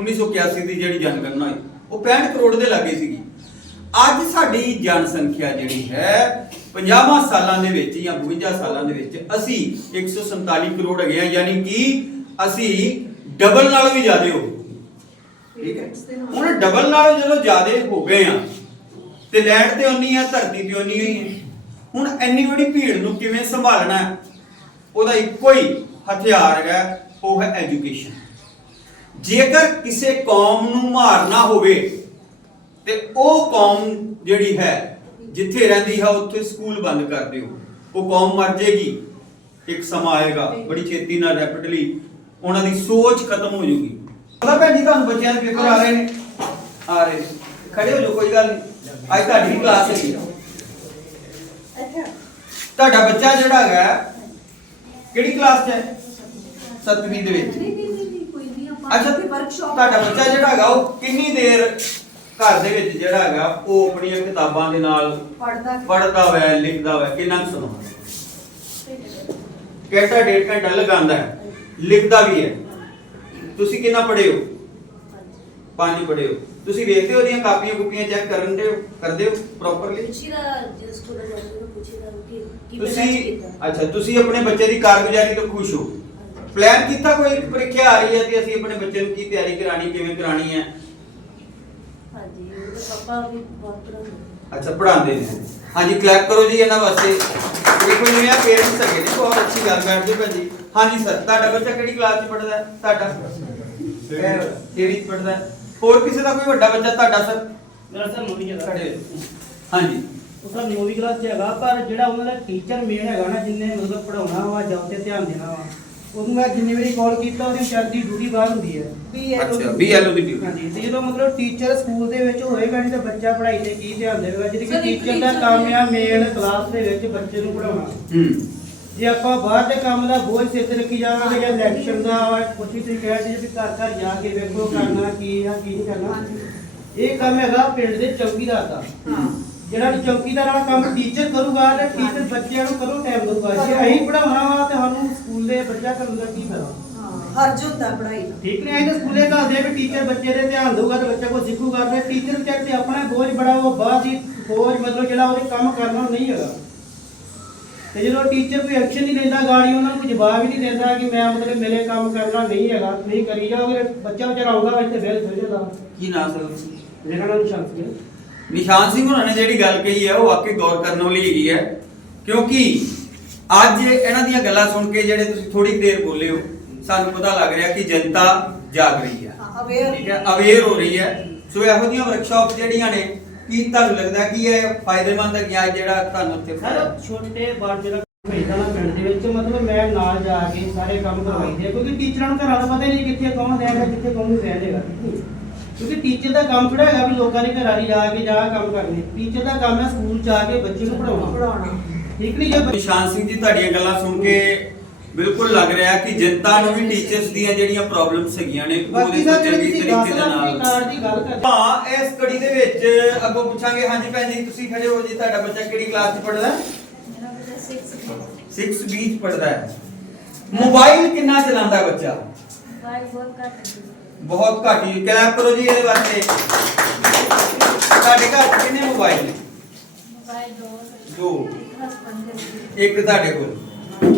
1981 ਦੀ ਜਿਹੜੀ ਜਨਗਣਨਾ ਹੋਈ, ਉਹ 65 ਕਰੋੜ ਦੇ ਲਾਗੇ ਸੀਗੀ। ਅੱਜ ਸਾਡੀ ਜਨਸੰਖਿਆ ਜਿਹੜੀ ਹੈ 50 ਸਾਲਾਂ ਦੇ ਵਿੱਚ ਜਾਂ 52 ਸਾਲਾਂ ਦੇ ਵਿੱਚ ਅਸੀਂ 147 ਕਰੋੜ ਹੈਗੇ ਆ ਯਾਨੀ ਕਿ ਅਸੀਂ ਡਬਲ ਨਾਲੋਂ ਵੀ ਜ਼ਿਆਦਾ ਹੋ ਗਏ। ਠੀਕ ਹੈ? ਹੁਣ ਡਬਲ ਨਾਲੋਂ ਜਦੋਂ ਜ਼ਿਆਦਾ ਹੋ ਗਏ ਆ ਤੇ ਲੈਂਡ ਤੇ ਉਨੀ ਆ ਧਰਤੀ ਤੇ ਉਨੀ ਹੋਈ ਹੈ। ਹੁਣ ਇੰਨੀ ਵੱਡੀ ਭੀੜ ਨੂੰ ਕਿਵੇਂ ਸੰਭਾਲਣਾ ਉਹਦਾ ਇੱਕੋ ਹੀ ਹਥਿਆਰ ਹੈ, ਉਹ ਹੈ ਐਜੂਕੇਸ਼ਨ ਜੇਕਰ ਕਿਸੇ ਕੌਮ ਨੂੰ ਮਾਰਨਾ ਹੋਵੇ ਤੇ ਉਹ ਕੌਮ ਜਿਹੜੀ ਹੈ ਜਿੱਥੇ ਰਹਿੰਦੀ ਹੈ ਉੱਥੇ ਸਕੂਲ ਬੰਦ ਕਰ ਦਿਓ। ਉਹ ਕੌਮ ਮਰ ਜਾਏਗੀ ਇੱਕ ਸਮਾਂ ਆਏਗਾ ਬੜੀ ਛੇਤੀ ਨਾਲ ਰੈਪਿਡਲੀ ਉਹਨਾਂ ਦੀ ਸੋਚ ਖਤਮ ਹੋ ਜਾਊਗੀ ਪਤਾ ਭੈਣ ਜੀ ਤੁਹਾਨੂੰ ਬੱਚਿਆਂ ਦੇ ਪੇਪਰ ਆ ਰਹੇ ਨੇ? ਆ ਰਹੇ ਨੇ। ਖੜੇ ਹੋ ਜਾਓ ਕੋਈ ਗੱਲ ਨਹੀਂ। ਅੱਜ ਤੁਹਾਡੀ ਕਲਾਸ ਹੈਗੀ ਆ। ਤੁਹਾਡਾ ਬੱਚਾ ਜਿਹੜਾ ਹੈਗਾ ਕਿਹੜੀ ਕਲਾਸ 'ਚ ਹੈ? ਸੱਤਵੀਂ ਦੇ ਵਿੱਚ। ਅੱਛਾ ਤੁਹਾਡਾ ਬੱਚਾ ਜਿਹੜਾ ਹੈਗਾ ਉਹ ਕਿੰਨੀ ਦੇਰ ਘਰ ਦੇ ਵਿੱਚ ਜਿਹੜਾ ਹੈਗਾ ਉਹ ਆਪਣੀਆਂ ਕਿਤਾਬਾਂ ਦੇ ਨਾਲ ਪੜ੍ਹਦਾ ਹੋਇਆ ਲਿਖਦਾ ਹੋਇਆ ਕਿੰਨਾ ਕੁ ਸਮਾਂ? ਘੰਟਾ ਡੇਢ ਘੰਟਾ ਲਗਾਉਂਦਾ ਹੈ? ਲਿਖਦਾ ਵੀ ਹੈ। ਤੁਸੀਂ ਕਿੰਨਾ ਪੜ੍ਹੇ ਹੋ? ਪੰਜ ਪੜ੍ਹੇ ਹੋ। ਤੁਸੀਂ ਵੇਖਦੇ ਹੋ ਉਹਦੀਆਂ ਕਾਪੀਆਂ ਕੁਪੀਆਂ ਚੈੱਕ ਕਰਨ ਦੇ ਕਰਦੇ ਹੋ ਪ੍ਰੋਪਰਲੀ ਤੁਸੀਂ ਅੱਛਾ ਤੁਸੀਂ ਆਪਣੇ ਬੱਚੇ ਦੀ ਕਾਰਗੁਜ਼ਾਰੀ ਤੋਂ ਖੁਸ਼ ਹੋ? ਪਲਾਨ ਕੀਤਾ ਕੋਈ? ਪ੍ਰੀਖਿਆ ਆ ਰਹੀ ਹੈ ਤੇ ਅਸੀਂ ਆਪਣੇ ਬੱਚੇ ਨੂੰ ਕੀ ਤਿਆਰੀ ਕਰਾਣੀ ਕਿਵੇਂ ਕਰਾਣੀ ਹੈ? ਅੱਛਾ ਪੜਾਉਂਦੇ ਨੇ। ਹਾਂਜੀ ਕਲੈਪ ਕਰੋ ਜੀ ਇਹਨਾਂ ਵਾਸਤੇ। ਦੇਖੋ ਜਿਵੇਂ ਆ ਪੇਰੈਂਟਸ ਹੈਗੇ ਨੇ ਬਹੁਤ ਅੱਛੀ ਗੱਲ ਬੈਠਦੇ ਭਾਜੀ। ਹਾਂਜੀ ਸਰ ਤੁਹਾਡਾ ਬੱਚਾ ਕਿਹੜੀ ਕਲਾਸ 'ਚ ਪੜਦਾ ਹੈ ਤੁਹਾਡਾ? ਕਿਹੜੀ 'ਚ ਪੜਦਾ ਹੈ ਹੋਰ ਕਿਸੇ ਦਾ ਕੋਈ ਵੱਡਾ ਬੱਚਾ ਤੁਹਾਡਾ ਸਰ ਮੇਰਾ ਸਰ ਨੌਵੀਂ ਖੜੇ ਹੋ। ਹਾਂਜੀ। ਉਹ ਸਰ ਨੌਵੀਂ ਕਲਾਸ ਚ ਹੈਗਾ ਪਰ ਜਿਹੜਾ ਉਹਨਾਂ ਦਾ ਟੀਚਰ ਮੇਨ ਹੈਗਾ ਨਾ ਜਿੰਨੇ ਮਤਲਬ ਪੜਾਉਣਾ ਵਾ ਜਾਂ ਤੇ ਧਿਆਨ ਦੇਣਾ ਵਾ ਉਹਨੂੰ ਮੈਂ ਜਿੰਨੀ ਵਾਰੀ ਕਾਲ ਕੀਤਾ ਉਹਦੀ ਵਿਚਾਰ ਦੀ ਡਿਊਟੀ ਬਾਹਰ ਹੁੰਦੀ ਹੈ। ਅੱਛਾ BLO ਦੀ ਡਿਊਟੀ। ਹਾਂਜੀ ਤੇ ਜਦੋਂ ਮਤਲਬ ਟੀਚਰ ਸਕੂਲ ਦੇ ਵਿੱਚ ਹੋਏਗਾ ਨਹੀਂ ਤਾਂ ਬੱਚਾ ਪੜ੍ਹਾਈ ਤੇ ਕੀ ਧਿਆਨ ਦੇਵੇਗਾ ਜਿਹੜੀ ਕਿ Sir, ਇੱਕ ਟੀਚਰ ਦਾ teacher ਕੰਮ ਆ ਮੇਨ ਕਲਾਸ ਦੇ ਵਿੱਚ ਬੱਚੇ ਨੂੰ ਪੜਾਉਣਾ ਹੂੰ। ਜੇ ਆਪਾਂ ਬਾਹਰ ਦੇ ਕੰਮ ਦਾ ਬੋਝ ਸਿਰ ਤੇ ਰੱਖੀ ਜਾਵਾਂਗੇ ਜਾਂ ਲੈਕਚਰ ਦਾ ਵੀ ਤੁਸੀਂ ਕਹਿ ਰਹੇ ਜੀ ਵੀ ਘਰ ਘਰ ਜਾ ਕੇ ਵੇਖੋ ਕਰਨਾ ਕੀ ਆ ਕੀ ਨਹੀਂ ਕਰਨਾ। ਇਹ ਕੰਮ ਹੈਗਾ ਪਿੰਡ ਦੇ ਚੌਕੀਦਾਰ ਦਾ। ਜਿਹੜਾ ਵੀ ਚੌਕੀਦਾਰ ਵਾਲਾ ਕੰਮ ਟੀਚਰ ਕਰੂਗਾ ਤੇ ਟੀਚਰ ਬੱਚਿਆਂ ਨੂੰ ਕਰੋ ਟਾਈਮ ਦਊਗਾ ਜੇ ਅਸੀਂ ਪੜਾਉਣਾ ਵਾ ਤੇ ਸਕੂਲ ਬੱਚਾ ਕਰਨ ਦਾ ਕੀ ਫਾਇਦਾ? ਹਰਜ ਹੁੰਦਾ ਪੜਾਈ ਦਾ ਠੀਕ ਨਹੀਂ ਤਾਂ ਸਕੂਲੇ ਦੱਸਦੇ ਆ ਵੀ ਟੀਚਰ ਬੱਚੇ ਦੇ ਧਿਆਨ ਦਊਗਾ ਤੇ ਬੱਚਾ ਕੋ ਸਿੱਖੂਗਾ ਤੇ ਟੀਚਰ ਵਿਚਾਰ ਤੇ ਆਪਣਾ ਬੋਝ ਬੜਾ ਉਹ ਬਾਅਦ ਦੀ ਬੋਝ ਮਤਲਬ ਜਿਹੜਾ ਉਹਦੇ ਕੰਮ ਕਰਨਾ ਨਹੀਂ ਹੈਗਾ। ਤੇ ਜਦੋਂ ਟੀਚਰ ਕੋਈ ਐਕਸ਼ਨ ਨਹੀਂ ਲੈਂਦਾ ਗਾੜੀ ਉਹਨਾਂ ਨੂੰ ਜਵਾਬ ਹੀ ਨਹੀਂ ਦਿੰਦਾ ਕਿ ਮੈਂ ਮਤਲਬ ਮੇਰੇ ਕੰਮ ਕਰਨਾ ਨਹੀਂ ਹੈਗਾ ਨਹੀਂ ਕਰੀ ਜਾਓਗੇ ਬੱਚਾ ਵਿਚਾਰਾ ਵਾ ਇੱਥੇ ਫੇਲ ਹੋ ਜਾਂਦਾ। ਕੀ ਨਾਮ ਸਰ ਜਿਹੜਾ ਨਾਮ ਸ਼ਾਂਤ ਗਿਆ ਨਿਸ਼ਾਨ ਸਿੰਘ ਉਹਨਾਂ ਨੇ ਜਿਹੜੀ ਗੱਲ ਕਹੀ ਹੈ ਉਹ ਵਾਕਈ ਗੌਰ ਕਰਨ ਵਾਲੀ ਹੈਗੀ ਹੈ। ਕਿਉਂਕਿ ਅੱਜ ਇਹਨਾਂ ਦੀਆਂ ਗੱਲਾਂ ਸੁਣ ਕੇ ਜਿਹੜੇ ਤੁਸੀਂ ਥੋੜੀ ਦੇਰ ਬੋਲੇ ਹੋ ਸਾਨੂੰ ਪਤਾ ਲੱਗ ਰਿਹਾ ਕਿ ਜਨਤਾ ਜਾਗ ਰਹੀ ਹੈ। ਅਵੇਅਰ ਠੀਕ ਹੈ? ਅਵੇਅਰ ਹੋ ਰਹੀ ਹੈ। ਸੋ ਇਹੋ ਜਿਹੀਆਂ ਵਰਕਸ਼ਾਪ ਜਿਹੜੀਆਂ ਨੇ ਕੀ ਤੁਹਾਨੂੰ ਲੱਗਦਾ ਕਿ ਇਹ ਫਾਇਦੇਮੰਦ ਹੈ ਗਿਆ ਜਿਹੜਾ ਤੁਹਾਨੂੰ ਉੱਥੇ ਸਰ ਛੋਟੇ ਬਾਰ ਜਿਹੜਾ ਭੇਜਦਾ ਨਾ ਪਿੰਡ ਦੇ ਵਿੱਚ ਮਤਲਬ ਮੈਂ ਨਾਲ ਜਾ ਕੇ ਸਾਰੇ ਕੰਮ ਕਰਵਾਈਦੇ ਆ ਕਿਉਂਕਿ ਟੀਚਰਾਂ ਨੂੰ ਘਰਾਂ ਦਾ ਪਤਾ ਹੀ ਨਹੀਂ ਕਿੱਥੇ ਕੌਣ ਰਹਿੰਦਾ ਕਿੱਥੇ ਕੌਣ ਨਹੀਂ ਰਹਿੰਦੇਗਾ ਕਿਉਂਕਿ ਟੀਚਰ ਦਾ ਕੰਮ ਥੋੜਾ ਹੈਗਾ ਵੀ ਲੋਕਾਂ ਦੇ ਘਰਾਂ 'ਚ ਜਾ ਕੇ ਜਾ ਕੰਮ ਕਰਨੇ। ਟੀਚਰ ਦਾ ਕੰਮ ਹੈ ਸਕੂਲ 'ਚ ਆ ਕੇ ਬੱਚੇ ਨੂੰ ਪੜਾਉਣਾ ਪੜਾਉਣਾ ਠੀਕ ਨਹੀਂ ਜੇ? ਬੱਚੇ ਨਿਸ਼ਾਨ ਸਿੰਘ ਜੀ ਤੁਹਾਡੀਆਂ ਗੱਲਾਂ ਸੁਣ ਕੇ ਬਿਲਕੁਲ ਲੱਗ ਰਿਹਾ ਕਿ ਜਨਤਾ ਨੂੰ ਵੀ ਟੀਚਰਸ ਦੀਆਂ ਜਿਹੜੀਆਂ ਪ੍ਰੋਬਲਮਸ ਹੈਗੀਆਂ ਨੇ ਬਾਕੀ ਉਹਦੇ ਸਰ ਜਿਹੜੀ ਤੁਸੀਂ ਤਰੀਕੇ ਦੇ ਨਾਲ। ਕਾਰ ਦੀ ਗੱਲ ਕਰਦੇ ਹਾਂ ਇਸ ਕੜੀ ਦੇ ਵਿੱਚ ਅੱਗੋਂ ਪੁੱਛਾਂਗੇ ਹਾਂਜੀ ਭੈਣ ਜੀ ਤੁਸੀਂ ਖੜੇ ਹੋ ਜੀ ਤੁਹਾਡਾ ਬੱਚਾ ਕਿਹੜੀ ਕਲਾਸ 'ਚ ਪੜ੍ਹਦਾ? ਹੈ 6 ਬੀ 'ਚ ਪੜ੍ਹਦਾ ਹੈ। ਮੋਬਾਈਲ ਕਿੰਨਾ ਚਲਾਉਂਦਾ ਬੱਚਾ? ਬਹੁਤ ਘੱਟ ਹੀ ਕਲੈਪ ਕਰੋ ਜੀ ਇਹਦੇ ਵਾਸਤੇ। ਤੁਹਾਡੇ ਘਰ ਕਿੰਨੇ ਮੋਬਾਈਲ ਨੇ? ਦੋ। ਇੱਕ ਤੁਹਾਡੇ ਕੋਲ।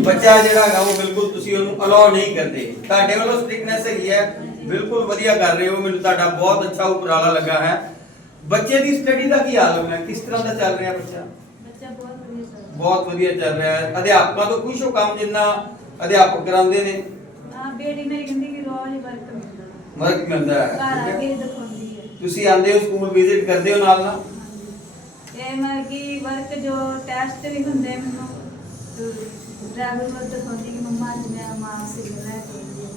ਬੱਚਾ ਜਿਹੜਾ ਹੈਗਾ ਉਹ ਬਿਲਕੁਲ ਤੁਸੀਂ ਉਹਨੂੰ ਅਲਾਉ ਨਹੀਂ ਕਰਦੇ। ਤੁਹਾਡੇ ਵੱਲੋਂ ਸਟ੍ਰਿਕਨੈਸ ਹੈਗੀ ਹੈ। ਬਿਲਕੁਲ ਵਧੀਆ ਕਰ ਰਹੇ ਹੋ। ਮੈਨੂੰ ਤੁਹਾਡਾ ਬਹੁਤ ਅੱਛਾ ਉਪਰਾਲਾ ਲੱਗਾ ਹੈ। ਬੱਚੇ ਦੀ ਸਟੱਡੀ ਦਾ ਕੀ ਹਾਲ ਹੈ ਕਿਸ ਤਰ੍ਹਾਂ ਦਾ ਚੱਲ ਰਿਹਾ ਬੱਚਾ? ਬਹੁਤ ਵਧੀਆ ਚੱਲ ਰਿਹਾ। ਹੈ। ਅਧਿਆਪਕਾਂ ਤੋਂ ਖੁਸ਼ ਹੋ ਕੰਮ ਜਿੰਨਾ ਅਧਿਆਪਕ ਕਰਾਉਂਦੇ ਨੇ? ਬੇਟੀ ਮੇਰੀ ਕਹਿੰਦੀ ਕਿ ਰੋਜ਼ ਵਰਕ ਮਿਲਦਾ। ਵਰਕ ਮਿਲਦਾ ਹੈ। ਘਰ ਆ ਠੀਕ ਕੇ ਹੈ। ਦਿਖਾਉਂਦੀ ਹੈ। ਤੁਸੀਂ ਆਂਦੇ ਹੋ ਸਕੂਲ ਵਿਜ਼ਿਟ ਕਰਦੇ ਹੋ ਨਾਲ ਨਾਲ? ਇਹ ਮੈਂ ਕਿ ਵਰਕ ਜੋ ਟੈਸਟ ਵੀ ਹੁੰਦੇ ਮੈਨੂੰ ਡਰਾਈਵਰ ਵੱਲ ਦਿਖਾਉਂਦੀ ਕਿ ਮੰਮਾ ਅੱਜ ਮੇਰਾ ਮਾਰਕਸ ਲੈ ਕੇ ਆਈ ਹੈ।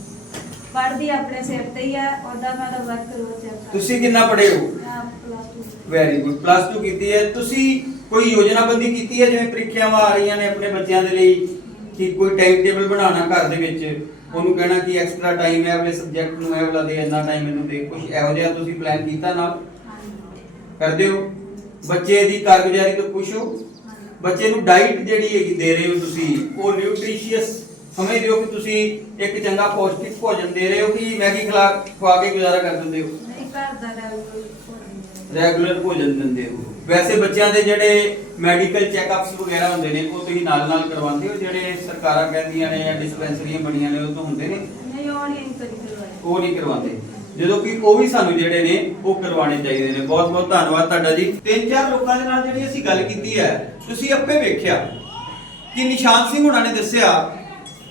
ਪੜ੍ਹਦੀ ਆਪਣੇ ਸਿਰ ਤੇ ਹੀ ਹੈ ਉਹਦਾ ਮੈਂ ਤਾਂ ਵਰਕ ਰੋਜ਼ ਚੈੱਕ ਕਰਦੀ ਤੁਸੀਂ ਕਿੰਨਾ ਪੜ੍ਹੇ ਹੋ? ਮੈਂ plus two very good plus 2 ਕੀਤੀ ਹੈ। ਤੁਸੀਂ ਕੋਈ ਯੋਜਨਾਬੰਦੀ ਕੀਤੀ ਹੈ ਜਿਵੇਂ ਪ੍ਰੀਖਿਆਵਾਂ ਆ ਰਹੀਆਂ ਨੇ ਆਪਣੇ ਬੱਚਿਆਂ ਦੇ ਲਈ ਕਿ ਕੋਈ ਟਾਈਮ ਟੇਬਲ ਬਣਾਉਣਾ ਘਰ ਦੇ ਵਿੱਚ? ਉਹਨੂੰ ਕਹਿਣਾ ਕਿ ਐਕਸਟਰਾ ਟਾਈਮ ਹੈ ਵਾਲੇ ਸਬਜੈਕਟ ਨੂੰ ਇਹ ਵਾਲਾ ਦੇ ਇੰਨਾ ਟਾਈਮ ਇਹਨੂੰ ਦੇ। ਕੁਝ ਇਹੋ ਜਿਹਾ ਤੁਸੀਂ ਪਲਾਨ ਕੀਤਾ ਨਾਲ? ਕਰਦੇ ਹੋ? ਬੱਚੇ ਦੀ ਕਾਰਗੁਜ਼ਾਰੀ ਤੋਂ ਖੁਸ਼ ਹੋ। ਬੱਚੇ ਨੂੰ ਡਾਈਟ ਜਿਹੜੀ ਹੈਗੀ ਦੇ ਰਹੇ ਹੋ ਤੁਸੀਂ ਉਹ ਨਿਊਟ੍ਰੀਸ਼ੀਅਸ ਸਮਝਦੇ ਹੋ ਕਿ ਤੁਸੀਂ ਇੱਕ ਚੰਗਾ ਪੌਸ਼ਟਿਕ ਭੋਜਨ ਦੇ ਰਹੇ ਹੋ ਕਿ ਮੈਗੀ ਖਿਲਾ ਖਵਾ ਕੇ ਗੁਜ਼ਾਰਾ ਕਰ ਦਿੰਦੇ ਹੋ? ਨਹੀਂ ਘਰ ਦਾ ਰੈਗੂਲਰ ਭੋਜਨ ਰੈਗੂਲਰ ਭੋਜਨ ਦਿੰਦੇ ਹੋ। ਵੈਸੇ ਬੱਚਿਆਂ ਦੇ ਜਿਹੜੇ ਮੈਡੀਕਲ ਚੈੱਕਅਪਸ ਵਗੈਰਾ ਹੁੰਦੇ ਨੇ ਉਹ ਤੁਸੀਂ ਨਾਲ ਨਾਲ ਕਰਵਾਉਂਦੇ ਹੋ ਜਿਹੜੇ ਸਰਕਾਰਾਂ ਕਹਿੰਦੀਆਂ ਨੇ ਜਾਂ ਡਿਸਪੈਂਸਰੀਆਂ ਬਣੀਆਂ ਨੇ ਉਹ ਤੋਂ ਹੁੰਦੇ ਨੇ? ਨਹੀਂ ਉਹ ਨਹੀਂ ਕਰਵਾਉਂਦੇ। ਜਦੋਂ ਕਿ ਉਹ ਵੀ ਸਾਨੂੰ ਜਿਹੜੇ ਨੇ, ਉਹ ਕਰਵਾਉਣੇ ਚਾਹੀਦੇ ਨੇ। ਬਹੁਤ ਬਹੁਤ ਧੰਨਵਾਦ ਤੁਹਾਡਾ ਜੀ। ਤਿੰਨ ਚਾਰ ਲੋਕਾਂ ਦੇ ਨਾਲ ਜਿਹੜੀ ਅਸੀਂ ਗੱਲ ਕੀਤੀ ਹੈ, ਤੁਸੀਂ ਆਪੇ ਵੇਖਿਆ ਕਿ ਨਿਸ਼ਾਨ ਸਿੰਘ ਹੁਣਾਂ ਨੇ ਦੱਸਿਆ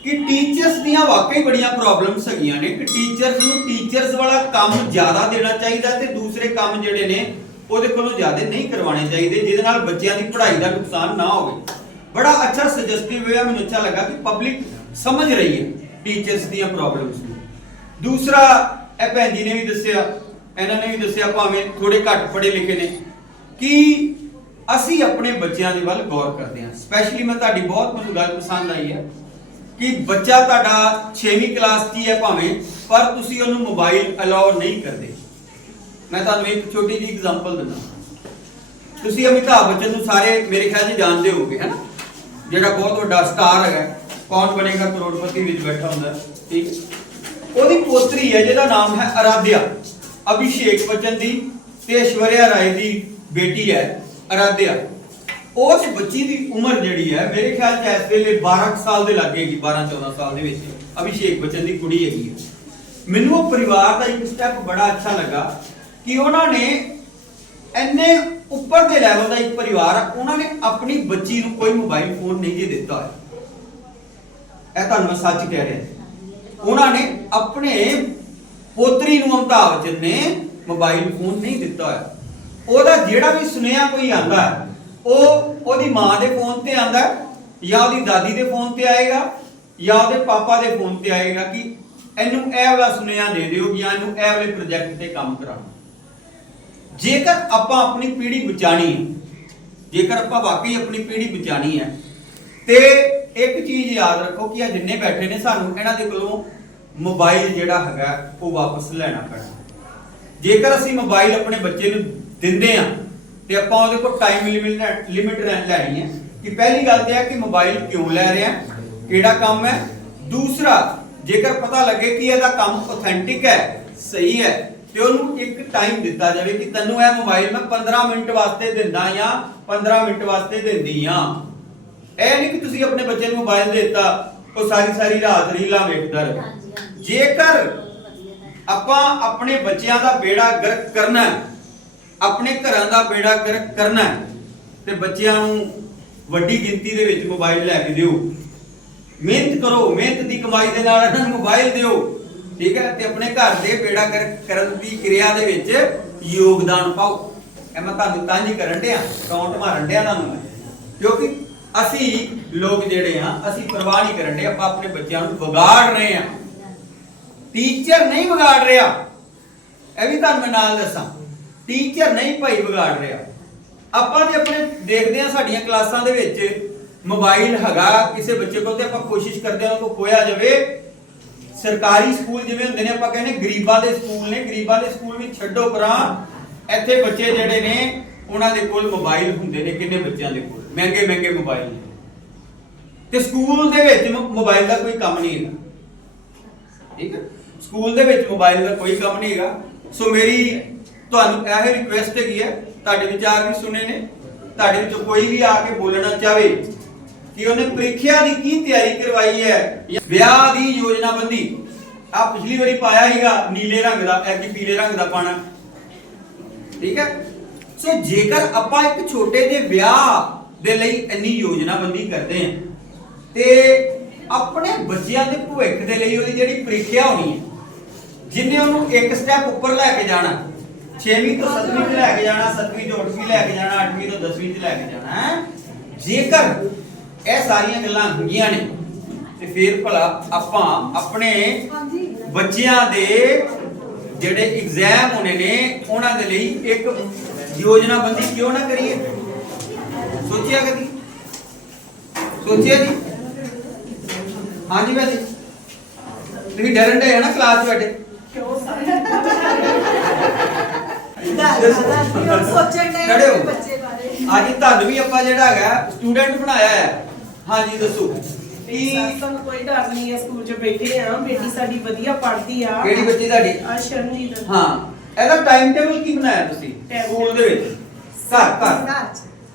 ਕਿ ਟੀਚਰਸ ਦੀਆਂ ਵਾਕਈ ਬੜੀਆਂ ਪ੍ਰੋਬਲਮਸ ਹੈਗੀਆਂ ਨੇ, ਕਿ ਟੀਚਰਸ ਨੂੰ ਟੀਚਰਸ ਵਾਲਾ ਕੰਮ ਜ਼ਿਆਦਾ ਦੇਣਾ ਚਾਹੀਦਾ ਤੇ ਦੂਸਰੇ ਕੰਮ ਜਿਹੜੇ ਨੇ, ਉਹਦੇ ਕੋਲੋਂ ਜ਼ਿਆਦਾ ਨਹੀਂ ਕਰਵਾਉਣੇ ਚਾਹੀਦੇ, ਜਿਹਦੇ ਨਾਲ ਬੱਚਿਆਂ ਦੀ ਪੜ੍ਹਾਈ ਦਾ ਨੁਕਸਾਨ ਨਾ ਹੋਵੇ। ਬੜਾ ਅੱਛਾ ਸੁਜੈਸਟਿਵ ਹੋਇਆ ਮੈਨੂੰ ਅੱਛਾ ਲੱਗਾ ਕਿ ਪਬਲਿਕ ਸਮਝ ਰਹੀ ਹੈ ਟੀਚਰਸ ਦੀਆਂ ਪ੍ਰੋਬਲਮਸ ਨੂੰ। ਦੂਸਰਾ ਇਹ ਭੈਣ ਜੀ ਨੇ ਵੀ ਦੱਸਿਆ, ਇਹਨਾਂ ਨੇ ਵੀ ਦੱਸਿਆ ਭਾਵੇਂ ਥੋੜੇ ਘੱਟ ਪੜ੍ਹੇ ਲਿਖੇ ਨੇ ਕਿ ਅਸੀਂ ਆਪਣੇ ਬੱਚਿਆਂ ਦੇ ਵੱਲ ਗੌਰ ਕਰਦੇ ਹਾਂ। ਸਪੈਸ਼ਲੀ ਮੈਂ ਤੁਹਾਡੀ ਬਹੁਤ ਮੈਨੂੰ ਗੱਲ ਪਸੰਦ ਆਈ ਹੈ ਕਿ ਬੱਚਾ ਤੁਹਾਡਾ 6ਵੀਂ ਕਲਾਸ 'ਚ ਹੀ ਹੈ ਭਾਵੇਂ, ਪਰ ਤੁਸੀਂ ਉਹਨੂੰ ਮੋਬਾਈਲ ਅਲਾਉ ਨਹੀਂ ਕਰਦੇ। ਮੈਂ ਤੁਹਾਨੂੰ ਇੱਕ ਛੋਟੀ ਜਿਹੀ ਐਗਜ਼ਾਮਪਲ ਦਿੰਦਾ। ਤੁਸੀਂ ਅਮਿਤਾਭ ਬੱਚਨ ਨੂੰ ਸਾਰੇ ਮੇਰੇ ਖਿਆਲ 'ਚ ਜਾਣਦੇ ਹੋਗੇ ਹੈ ਨਾ ਜਿਹੜਾ ਬਹੁਤ ਵੱਡਾ ਸਟਾਰ ਹੈਗਾ, ਕੌਣ ਬਣੇਗਾ ਕਰੋੜਪਤੀ ਵਿੱਚ ਬੈਠਾ ਹੁੰਦਾ, ਠੀਕ ਉਹਦੀ ਪੋਤਰੀ ਹੈ, ਜਿਹਦਾ ਨਾਮ ਹੈ ਅਰਾਧਿਆ। ਅਭਿਸ਼ੇਕ ਬੱਚਨ ਦੀ ਤੇ ਐਸ਼ਵਰਿਆ ਰਾਏ ਦੀ ਬੇਟੀ ਹੈ ਅਰਾਧਿਆ। ਉਸ ਬੱਚੀ ਦੀ ਉਮਰ ਜਿਹੜੀ ਹੈ, ਮੇਰੇ ਖਿਆਲ 'ਚ ਇਸ ਵੇਲੇ 12 ਕੁ ਸਾਲ ਦੇ ਲੱਗੇਗੀ 12 14 ਸਾਲ ਦੇ ਵਿੱਚ ਅਭਿਸ਼ੇਕ ਬੱਚਨ ਦੀ ਕੁੜੀ ਹੈਗੀ ਹੈ। ਮੈਨੂੰ ਉਹ ਪਰਿਵਾਰ ਦਾ ਇੱਕ ਸਟੈਪ ਬੜਾ ਅੱਛਾ ਲੱਗਾ ਕਿ ਉਹਨਾਂ ਨੇ ਇੰਨੇ ਉੱਪਰ ਦੇ ਲੈਵਲ ਦਾ ਇੱਕ ਪਰਿਵਾਰ ਆ, ਉਹਨਾਂ ਨੇ ਆਪਣੀ ਬੱਚੀ ਨੂੰ ਕੋਈ ਮੋਬਾਈਲ ਫੋਨ ਨਹੀਂ ਜੇ ਦਿੱਤਾ ਹੋਇਆ। ਇਹ ਤੁਹਾਨੂੰ ਮੈਂ ਸੱਚ ਕਹਿ ਰਿਹਾ। ਉਹਨਾਂ ਨੇ ਆਪਣੇ ਪੋਤਰੀ ਨੂੰ ਅਮਤਾਬ ਬੱਚਨ ਨੇ ਮੋਬਾਈਲ ਫੋਨ ਨਹੀਂ ਦਿੱਤਾ ਹੋਇਆ। ਉਹਦਾ ਜਿਹੜਾ ਵੀ ਸੁਨੇਹਾ ਕੋਈ ਆਂਦਾ ਹੈ, ਉਹ ਉਹਦੀ ਮਾਂ ਦੇ ਫੋਨ ਤੇ ਆਂਦਾ ਜਾਂ ਉਹਦੀ ਦਾਦੀ ਦੇ ਫੋਨ ਤੇ ਆਏਗਾ ਜਾਂ ਉਹਦੇ ਪਾਪਾ ਦੇ ਫੋਨ ਤੇ ਆਏਗਾ ਕਿ ਇਹਨੂੰ ਇਹ ਵਾਲਾ ਸੁਨੇਹਾ ਦੇ ਦਿਓ ਜਾਂ ਇਹਨੂੰ ਇਹ ਵਾਲੇ ਪ੍ਰੋਜੈਕਟ ਤੇ ਕੰਮ ਕਰਾਓ। ਜੇਕਰ ਆਪਾਂ ਆਪਣੀ ਪੀੜ੍ਹੀ ਬਚਾਣੀ ਹੈ ਜੇਕਰ ਆਪਾਂ ਵਾਕਈ ਆਪਣੀ ਪੀੜ੍ਹੀ ਬਚਾਣੀ ਹੈ ਤੇ ਇੱਕ ਚੀਜ਼ ਯਾਦ ਰੱਖੋ ਕਿ ਆ ਜਿੰਨੇ ਬੈਠੇ ਨੇ ਸਾਨੂੰ ਇਹਨਾਂ ਦੇ ਕੋਲੋਂ ਮੋਬਾਈਲ ਜਿਹੜਾ ਹੈਗਾ, ਉਹ ਵਾਪਸ ਲੈਣਾ ਪੈਣਾ। ਜੇਕਰ ਅਸੀਂ ਮੋਬਾਈਲ ਆਪਣੇ ਬੱਚੇ ਨੂੰ ਦਿੰਦੇ ਆ ਤੇ ਆਪਾਂ ਉਹਦੇ ਕੋਲ ਟਾਈਮ ਲਿਮਿਟ ਲਿਮਿਟ ਲੈਣੀ ਹੈ ਕਿ ਪਹਿਲੀ ਗੱਲ ਤੇ ਹੈ ਕਿ ਮੋਬਾਈਲ ਕਿਉਂ ਲੈ ਰਿਹਾ, ਕਿਹੜਾ ਕੰਮ ਹੈ? ਦੂਸਰਾ, ਜੇਕਰ ਪਤਾ ਲੱਗੇ ਕਿ ਇਹਦਾ ਕੰਮ ਆਥੈਂਟਿਕ ਹੈ, ਸਹੀ ਹੈ, ਤੇ ਉਹਨੂੰ ਇੱਕ ਟਾਈਮ ਦਿੱਤਾ ਜਾਵੇ ਕਿ ਤੈਨੂੰ ਇਹ ਮੋਬਾਈਲ ਮੈਂ 15 ਮਿੰਟ ਵਾਸਤੇ ਦਿੰਦਾ ਜਾਂ 15 ਮਿੰਟ ਵਾਸਤੇ ਦਿੰਦੀ ਆ ਇਹ ਨਹੀਂ ਕਿ ਤੁਸੀਂ ਆਪਣੇ ਬੱਚੇ ਨੂੰ ਮੋਬਾਈਲ ਦੇ ਦਿੱਤਾ ਉਹ ਸਾਰੀ ਸਾਰੀ ਰਾਤ ਰੀਲਾਂ ਵੇਖਦਾ ਰਹੇ। ਜੇਕਰ ਆਪਾਂ ਆਪਣੇ ਬੱਚਿਆਂ ਦਾ ਬੇੜਾ ਗਰਕ ਕਰਨਾ ਆਪਣੇ ਘਰਾਂ ਦਾ ਬੇੜਾ ਗਰਕ ਕਰਨਾ ਤੇ ਬੱਚਿਆਂ ਨੂੰ ਵੱਡੀ ਗਿਣਤੀ ਦੇ ਵਿੱਚ ਮੋਬਾਈਲ ਲੈ ਕੇ ਦਿਓ। ਮਿਹਨਤ ਕਰੋ ਮਿਹਨਤ ਦੀ ਕਮਾਈ ਦੇ ਨਾਲ ਇਹਨਾਂ ਨੂੰ ਮੋਬਾਈਲ ਦਿਓ ਠੀਕ ਹੈ? ਤੇ ਆਪਣੇ ਘਰ ਦੇ ਬੇੜਾ ਗਰਕ ਕਰਨ ਦੀ ਕਿਰਿਆ ਦੇ ਵਿੱਚ ਯੋਗਦਾਨ ਪਾਓ। ਇਹ ਮੈਂ ਤੁਹਾਨੂੰ ਤਾਂ ਜੀ ਕਰਨ ਡਿਆ ਕਾਊਂਟ ਮਾਰਨ ਡਿਆ ਤੁਹਾਨੂੰ। ਕਿਉਂਕਿ ਅਸੀਂ ਲੋਕ ਜਿਹੜੇ ਆ, ਅਸੀਂ ਪਰਵਾਹ ਨਹੀਂ ਕਰਨ ਦੇ ਆਪਾਂ ਆਪਣੇ ਬੱਚਿਆਂ ਨੂੰ ਵਿਗਾੜ ਰਹੇ ਆ। ਟੀਚਰ ਨਹੀਂ ਵਿਗਾੜ ਰਿਹਾ। ਇਹ ਵੀ ਤੁਹਾਨੂੰ ਮੈਂ ਨਾਲ ਦੱਸਾਂ। ਟੀਚਰ ਨਹੀਂ ਭਾਈ ਵਿਗਾੜ ਰਿਹਾ। ਆਪਾਂ ਤੇ ਆਪਣੇ ਦੇਖਦੇ ਆ ਸਾਡੀਆਂ ਕਲਾਸਾਂ ਦੇ ਵਿੱਚ ਮੋਬਾਈਲ ਹੈਗਾ, ਕਿਸੇ ਬੱਚੇ ਕੋਲ ਤੇ ਆਪਾਂ ਕੋਸ਼ਿਸ਼ ਕਰਦੇ ਆ ਉਹ ਖੋਇਆ ਜਾਵੇ। ਸਰਕਾਰੀ ਸਕੂਲ ਜਿਵੇਂ ਹੁੰਦੇ ਨੇ, ਆਪਾਂ ਕਹਿੰਦੇ ਗਰੀਬਾਂ ਦੇ ਸਕੂਲ ਨੇ, ਗਰੀਬਾਂ ਦੇ ਸਕੂਲ ਵੀ ਛੱਡੋ ਪਰਾਂ। ਇੱਥੇ ਬੱਚੇ ਜਿਹੜੇ ਨੇ, ਉਹਨਾਂ ਦੇ ਕੋਲ ਮੋਬਾਈਲ ਹੁੰਦੇ ਨੇ, ਕਿੰਨੇ ਬੱਚਿਆਂ ਦੇ ਕੋਲ? ਮਹਿੰਗੇ ਮਹਿੰਗੇ ਮੋਬਾਈਲ ਨੇ। ਤੇ ਸਕੂਲ ਦੇ ਵਿੱਚ ਮ- ਮੋਬਾਈਲ ਦਾ ਕੋਈ ਕੰਮ ਨਹੀਂ ਹੈਗਾ। ਠੀਕ ਹੈ? ਸਕੂਲ ਦੇ ਵਿੱਚ ਮੋਬਾਈਲ ਦਾ ਕੋਈ ਕੰਮ ਨਹੀਂ ਹੈਗਾ। ਸੋ ਮੇਰੀ ਤੁਹਾਨੂੰ ਇਹ ਰਿਕੁਐਸਟ ਹੈਗੀ ਹੈ, ਤੁਹਾਡੇ ਵਿਚਾਰ ਵੀ ਸੁਣੇ ਨੇ। ਤੁਹਾਡੇ ਵਿੱਚੋਂ ਕੋਈ ਵੀ ਆ ਕੇ ਬੋਲਣਾ ਚਾਹੇ ਕਿ ਉਹਨੇ ਪ੍ਰੀਖਿਆ ਦੀ ਕੀ ਤਿਆਰੀ ਕਰਵਾਈ ਹੈ। ਵਿਆਹ ਦੀ ਯੋਜਨਾਬੰਦੀ ਆ ਪਿਛਲੀ ਵਾਰੀ ਪਾਇਆ ਸੀਗਾ, ਨੀਲੇ ਰੰਗ ਦਾ ਐਤਕੀ ਪੀਲੇ ਰੰਗ ਦਾ ਪਾਣਾ। ਠੀਕ ਹੈ? ਸੋ ਜੇਕਰ ਆਪਾਂ ਇੱਕ ਛੋਟੇ ਜਿਹੇ ਵਿਆਹ ਦੇ ਲਈ ਇੰਨੀ ਯੋਜਨਾਬੰਦੀ ਕਰਦੇ ਹਾਂ ਤੇ ਆਪਣੇ ਬੱਚਿਆਂ ਦੇ ਭਵਿੱਖ ਦੇ ਲਈ ਉਹਦੀ ਜਿਹੜੀ ਪ੍ਰੀਖਿਆ ਹੋਣੀ ਹੈ, ਜਿੰਨੇ ਉਹਨੂੰ ਇੱਕ ਸਟੈਪ ਉੱਪਰ ਲੈ ਕੇ ਜਾਣਾ 6ਵੀਂ ਤੋਂ 7ਵੀਂ ਚ ਲੈ ਕੇ ਜਾਣਾ 7ਵੀਂ ਤੋਂ 8ਵੀਂ ਲੈ ਕੇ ਜਾਣਾ 8ਵੀਂ ਤੋਂ 10ਵੀਂ ਚ ਲੈ ਕੇ ਜਾਣਾ ਜੇਕਰ ਇਹ ਸਾਰੀਆਂ ਗੱਲਾਂ ਹੁੰਦੀਆਂ ਨੇ, ਤੇ ਫਿਰ ਭਲਾ ਆਪਾਂ ਆਪਣੇ ਬੱਚਿਆਂ ਦੇ ਜਿਹੜੇ ਐਗਜ਼ਾਮ ਹੋਣੇ ਨੇ, ਉਹਨਾਂ ਦੇ ਲਈ ਇੱਕ ਯੋਜਨਾਬੰਦੀ ਕਿਉਂ ਨਾ ਕਰੀਏ? ਸੋਚਿਆ ਕਦੀ? ਸੋਚਿਆ ਜੀ? ਹਾਂਜੀ ਭਾਜੀ ਤੁਸੀਂ ਡਰਨ ਦੇ ਨਾ ਕਲਾਸ ਬੈਠੇ। ਸੋਚਣ ਦੇ ਖੜੇ ਹੋ। ਬੱਚੇ ਬਾਰੇ ਅੱਜ ਤੁਹਾਨੂੰ ਵੀ ਆਪਾਂ ਜਿਹੜਾ ਹੈਗਾ ਸਟੂਡੈਂਟ ਬਣਾਇਆ ਹੈ। ਹਾਂਜੀ ਦੱਸੋ। ਸਾਨੂੰ ਕੋਈ ਡਰ ਨਹੀਂ ਹੈ ਸਕੂਲ 'ਚ ਬੈਠੇ ਆ। ਬੇਟੀ ਸਾਡੀ ਵਧੀਆ ਪੜ੍ਹਦੀ ਆ। ਕਿਹੜੀ ਬੱਚੀ ਤੁਹਾਡੀ? ਆ ਸ਼ਰਨਜੀਤ। ਹਾਂ। ਇਹਦਾ ਟਾਈਮ ਟੇਬਲ ਕੀ ਬਣਾਇਆ ਤੁਸੀਂ? ਸਕੂਲ ਦੇ ਵਿੱਚ। ਘਰ ਘਰ।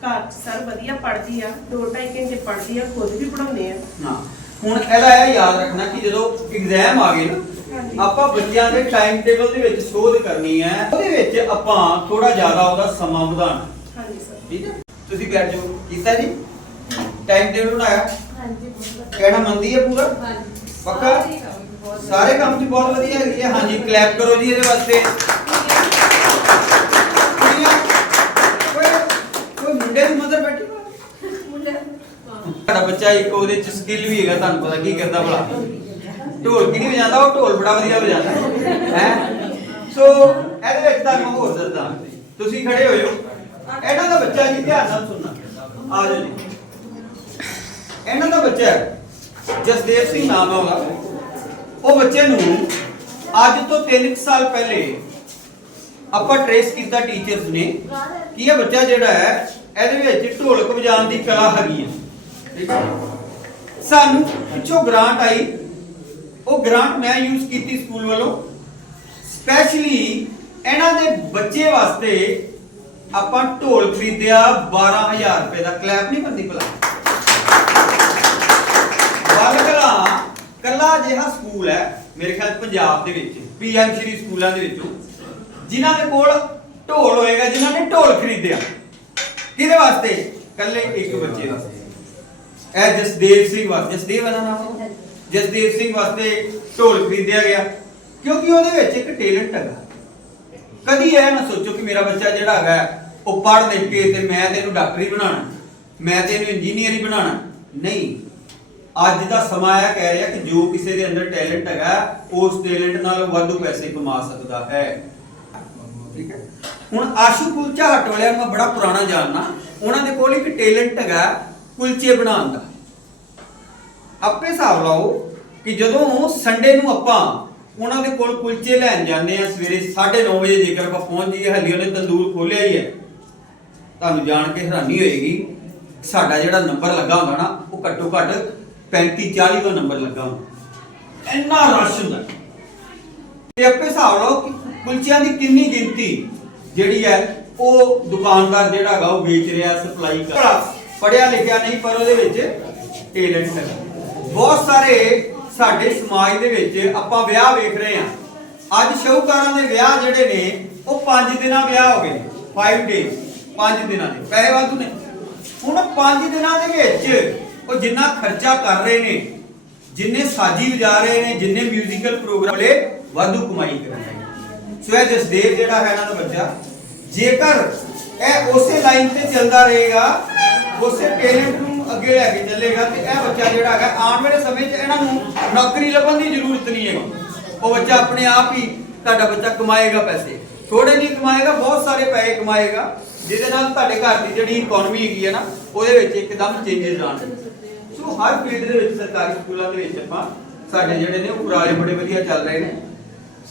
ਘਰ ਚ ਸਰ ਵਧੀਆ ਪੜ੍ਹਦੀ ਆ 2.5 ਘੰਟੇ ਪੜ੍ਹਦੀ ਆ ਖੁਦ ਵੀ ਪੜਾਉਂਦੇ ਆ। ਹਾਂ ਹੁਣ ਇਹਦਾ ਇਹ ਯਾਦ ਰੱਖਣਾ ਕਿ ਜਦੋਂ ਐਗਜ਼ਾਮ ਆ ਗਏ ਨਾ। ਆਪਾਂ ਬੱਚਿਆਂ ਦੇ ਟਾਈਮ ਟੇਬਲ ਦੇ ਵਿੱਚ ਸੋਧ ਕਰਨੀ ਹੈ ਉਹਦੇ ਵਿੱਚ ਆਪਾਂ ਥੋੜਾ ਜ਼ਿਆਦਾ ਉਹਦਾ ਸਮਾਂ ਵਧਾਉਣਾ। ਹਾਂਜੀ ਸਰ। ਠੀਕ ਹੈ? ਤੁਸੀਂ ਗ੍ਰੈਜੂਏਟ ਕੀਤਾ ਜੀ? ਟਾਈਮ ਟੇਬਲ ਬਣਾਇਆ? ਹਾਂਜੀ ਕਹਿਣਾ ਮੰਨਦੀ ਹੈ ਪੂਰਾ? ਹਾਂਜੀ। ਪੱਕਾ? ਸਾਰੇ ਕੰਮ 'ਚ ਬਹੁਤ ਵਧੀਆ ਹੈਗੀ ਹੈ ਹਾਂਜੀ ਕਲੈਪ ਕਰੋ ਜੀ ਇਹਦੇ ਵਾਸਤੇ ਕੁੜੀਆਂ, ਕੋਈ ਕੋਈ ਮੁੰਡੇ ਦੀ ਮਦਰ ਬੈਠੀ ਹੋਈ? ਮੁੰਡੇ ਸਾਡਾ ਬੱਚਾ ਇੱਕ ਉਹਦੇ ਚ ਸਕਿੱਲ ਵੀ ਹੈਗਾ, ਤੁਹਾਨੂੰ ਪਤਾ ਕੀ ਕਰਦਾ ਭਲਾ? ਢੋਲ ਕੀ ਨਹੀਂ ਵਜਾਉਂਦਾ? ਉਹ ਢੋਲ ਬੜਾ ਵਧੀਆ ਵਜਾਉਂਦਾ। ਹੈ? ਸੋ ਇਹਦੇ ਵਿੱਚ ਤੁਹਾਨੂੰ ਹੋਰ ਦੱਸਦਾ। ਤੁਸੀਂ ਖੜੇ ਹੋ ਜਾਓ ਇਹਨਾਂ ਦਾ ਬੱਚਾ ਜੀ ਧਿਆਨ ਨਾਲ ਸੁਣਨਾ। ਆ ਜਾਓ ਜੀ। ਇਹਨਾਂ ਦਾ ਬੱਚਾ ਜਸਦੇਵ ਸਿੰਘ ਨਾਮ ਹੈ ਉਹਦਾ। ਉਹ ਬੱਚੇ ਨੂੰ ਅੱਜ ਤੋਂ 3 ਸਾਲ ਪਹਿਲੇ ਆਪਾਂ ਟ੍ਰੇਸ ਕੀਤਾ ਟੀਚਰਸ ਨੇ ਕਿ ਇਹ ਬੱਚਾ ਜਿਹੜਾ ਹੈ, ਇਹਦੇ ਵਿੱਚ ਢੋਲਕ ਵਜਾਉਣ ਦੀ ਕਲਾ ਹੈਗੀ ਹੈ ਠੀਕ ਹੈ ਸਾਨੂੰ ਪਿੱਛੋਂ ਗ੍ਰਾਂਟ ਆਈ। ਉਹ ਗ੍ਰਾਂਟ ਮੈਂ ਯੂਜ਼ ਕੀਤੀ ਸਕੂਲ ਵੱਲੋਂ। ਸਪੈਸ਼ਲੀ ਇਹਨਾਂ ਦੇ ਬੱਚੇ ਵਾਸਤੇ ਆਪਾਂ ਢੋਲ ਖਰੀਦਿਆ 12000 ਰੁਪਏ ਦਾ। ਕਲੈਪ ਨਹੀਂ ਬੰਦੀ ਭਲਾ। ਬਾਲਕਲਾ ਕੱਲਾ ਜਿਹਾ ਸਕੂਲ ਹੈ ਮੇਰੇ ਖਿਆਲ ਪੰਜਾਬ ਦੇ ਵਿੱਚ ਪੀਐਮ ਸ਼੍ਰੀ ਸਕੂਲਾਂ ਦੇ ਵਿੱਚੋਂ। ਜਿਨ੍ਹਾਂ ਦੇ ਕੋਲ ਢੋਲ ਹੋਏਗਾ, ਜਿਨ੍ਹਾਂ ਨੇ ਢੋਲ ਖਰੀਦਿਆ। ਕਿਹਦੇ ਵਾਸਤੇ? ਕੱਲੇ ਇੱਕ ਬੱਚੇ ਵਾਸਤੇ। ਇਹ ਜਸਦੇਵ ਸਿੰਘ ਵਾਸਤੇ, ਜਸਦੇਵ ਹੈ ਨਾ ਨਾਮ? ਜਸਦੇਵ ਸਿੰਘ ਵਾਸਤੇ ਢੋਲ ਖਰੀਦਿਆ ਗਿਆ। ਕਿਉਂਕਿ ਉਹਦੇ ਵਿੱਚ ਇੱਕ ਟੈਲੈਂਟ ਹੈਗਾ। ਕਦੀ ਇਹ ਨਾ ਸੋਚੋ ਕਿ ਮੇਰਾ ਬੱਚਾ ਜਿਹੜਾ ਹੈਗਾ, ਉਹ ਪੜ੍ਹ ਲਿਖ ਕੇ ਤੇ ਮੈਂ ਤੇ ਇਹਨੂੰ ਡਾਕਟਰੀ ਬਣਾਉਣਾ, ਮੈਂ ਤੇ ਇਹਨੂੰ ਇੰਜੀਨੀਅਰ ਹੀ ਬਣਾਉਣਾ। ਨਹੀਂ। ਅੱਜ ਦਾ ਸਮਾਂ ਇਹ ਕਹਿ ਰਿਹਾ ਕਿ ਜੋ ਕਿਸੇ ਦੇ ਅੰਦਰ ਟੈਲੈਂਟ ਹੈਗਾ, ਉਸ ਟੈਲੈਂਟ ਨਾਲ ਵਾਧੂ ਪੈਸੇ ਕਮਾ ਸਕਦਾ ਹੈ। ਠੀਕ ਹੈ। ਹੁਣ ਆਸ਼ੂ ਕੁਲਚਾ ਹੱਟ ਵਾਲਿਆਂ ਨੂੰ ਮੈਂ ਬੜਾ ਪੁਰਾਣਾ ਜਾਣਨਾ ਉਹਨਾਂ ਦੇ ਕੋਲ ਇੱਕ ਟੈਲੈਂਟ ਹੈਗਾ ਕੁਲਚੇ ਬਣਾਉਣ ਦਾ। ਆਪੇ ਹਿਸਾਬ ਲਾਓ ਕਿ ਜਦੋਂ ਸੰਡੇ ਨੂੰ ਆਪਾਂ ਉਹਨਾਂ ਦੇ ਕੋਲ ਕੁਲਚੇ ਲੈਣ ਜਾਂਦੇ ਆ ਸਵੇਰੇ 9:30 ਵਜੇ ਜੇਕਰ ਆਪਾਂ ਪਹੁੰਚ ਜਾਈਏ, ਹਲੀ ਉਹਨੇ ਤੰਦੂਰ ਖੋਲਿਆ ਹੀ ਹੈ, ਤੁਹਾਨੂੰ ਜਾਣ ਕੇ ਹੈਰਾਨੀ ਹੋਏਗੀ ਸਾਡਾ ਜਿਹੜਾ ਨੰਬਰ ਲੱਗਾ ਹੁੰਦਾ ਨਾ, ਉਹ ਘੱਟੋ ਘੱਟ 35 40 ਦਾ ਨੰਬਰ ਲੱਗਾ ਹੁੰਦਾ। ਇੰਨਾ ਰਸ਼ ਹੁੰਦਾ। ਤੇ ਆਪੇ ਹਿਸਾਬ ਲਾਓ ਕਿ ਕੁਲਚਿਆਂ ਦੀ ਕਿੰਨੀ ਗਿਣਤੀ ਜਿਹੜੀ ਹੈ, ਉਹ ਦੁਕਾਨਦਾਰ ਜਿਹੜਾ ਹੈਗਾ, ਉਹ ਵੇਚ ਰਿਹਾ ਸਪਲਾਈ ਕਰ ਰਿਹਾ। ਪੜਿਆ ਲਿਖਿਆ ਨਹੀਂ, ਪਰ ਉਹਦੇ ਵਿੱਚ ਟੈਲੈਂਟ ਹੈ। ਬਹੁਤ ਸਾਰੇ ਸਾਡੇ ਸਮਾਜ ਦੇ ਵਿੱਚ ਆਪਾਂ ਵਿਆਹ ਵੇਖ ਰਹੇ ਹਾਂ। ਅੱਜ ਸ਼ੌਹਕਾਰਾਂ ਦੇ ਵਿਆਹ ਜਿਹੜੇ ਨੇ, ਉਹ 5 ਦਿਨਾਂ ਵਿਆਹ ਹੋ ਗਏ 5 ਡੇਜ਼ 5 ਦਿਨਾਂ ਦੇ। ਪੈਸੇ ਵਾਧੂ ਨੇ। ਹੁਣ 5 ਦਿਨਾਂ ਦੇ ਵਿੱਚ ਉਹ ਜਿੰਨਾ ਖਰਚਾ ਕਰ ਰਹੇ ਨੇ, ਜਿੰਨੇ ਸਾਜੀ ਵਜਾ ਰਹੇ ਨੇ, ਜਿੰਨੇ ਮਿਊਜ਼ੀਕਲ ਪ੍ਰੋਗਰਾਮ ਵਾਲੇ, ਵਾਧੂ ਕਮਾਈ ਕਰ ਰਹੇ ਨੇ। ਸੋ ਇਹ ਜਸਦੇਵ ਜਿਹੜਾ ਹੈ, ਇਹਨਾਂ ਦਾ ਬੱਚਾ, ਜੇਕਰ ਇਹ ਉਸੇ ਲਾਈਨ ਤੇ ਚੱਲਦਾ ਰਹੇਗਾ। ਉਸੇ ਪੇਰੈਂਟ ਨੂੰ ਅੱਗੇ ਲੈ ਕੇ ਚੱਲੇਗਾ ਤੇ ਇਹ ਬੱਚਾ ਜਿਹੜਾ ਹੈਗਾ, ਆਉਣ ਵਾਲੇ ਸਮੇਂ 'ਚ ਇਹਨਾਂ ਨੂੰ ਨੌਕਰੀ ਲੱਭਣ ਦੀ ਜ਼ਰੂਰਤ ਨਹੀਂ ਹੈਗੀ। ਉਹ ਬੱਚਾ ਆਪਣੇ ਆਪ ਹੀ ਤੁਹਾਡਾ ਬੱਚਾ ਕਮਾਏਗਾ ਪੈਸੇ। ਥੋੜੇ ਨਹੀਂ ਕਮਾਏਗਾ, ਬਹੁਤ ਸਾਰੇ ਪੈਸੇ ਕਮਾਏਗਾ, ਜਿਹਦੇ ਨਾਲ ਤੁਹਾਡੇ ਘਰ ਦੀ ਜਿਹੜੀ ਇਕਨੋਮੀ ਹੈਗੀ ਹੈ ਨਾ, ਉਹਦੇ ਵਿੱਚ ਇੱਕਦਮ ਚੇਂਜਸ ਆਉਣਗੇ ਸੋ ਹਰ ਫੀਲਡ ਦੇ ਵਿੱਚ ਸਰਕਾਰੀ ਸਕੂਲਾਂ ਦੇ ਵਿੱਚ ਆਪਾਂ ਸਾਡੇ ਜਿਹੜੇ ਨੇ ਉਪਰਾਲੇ ਬੜੇ ਵਧੀਆ ਚੱਲ ਰਹੇ ਨੇ।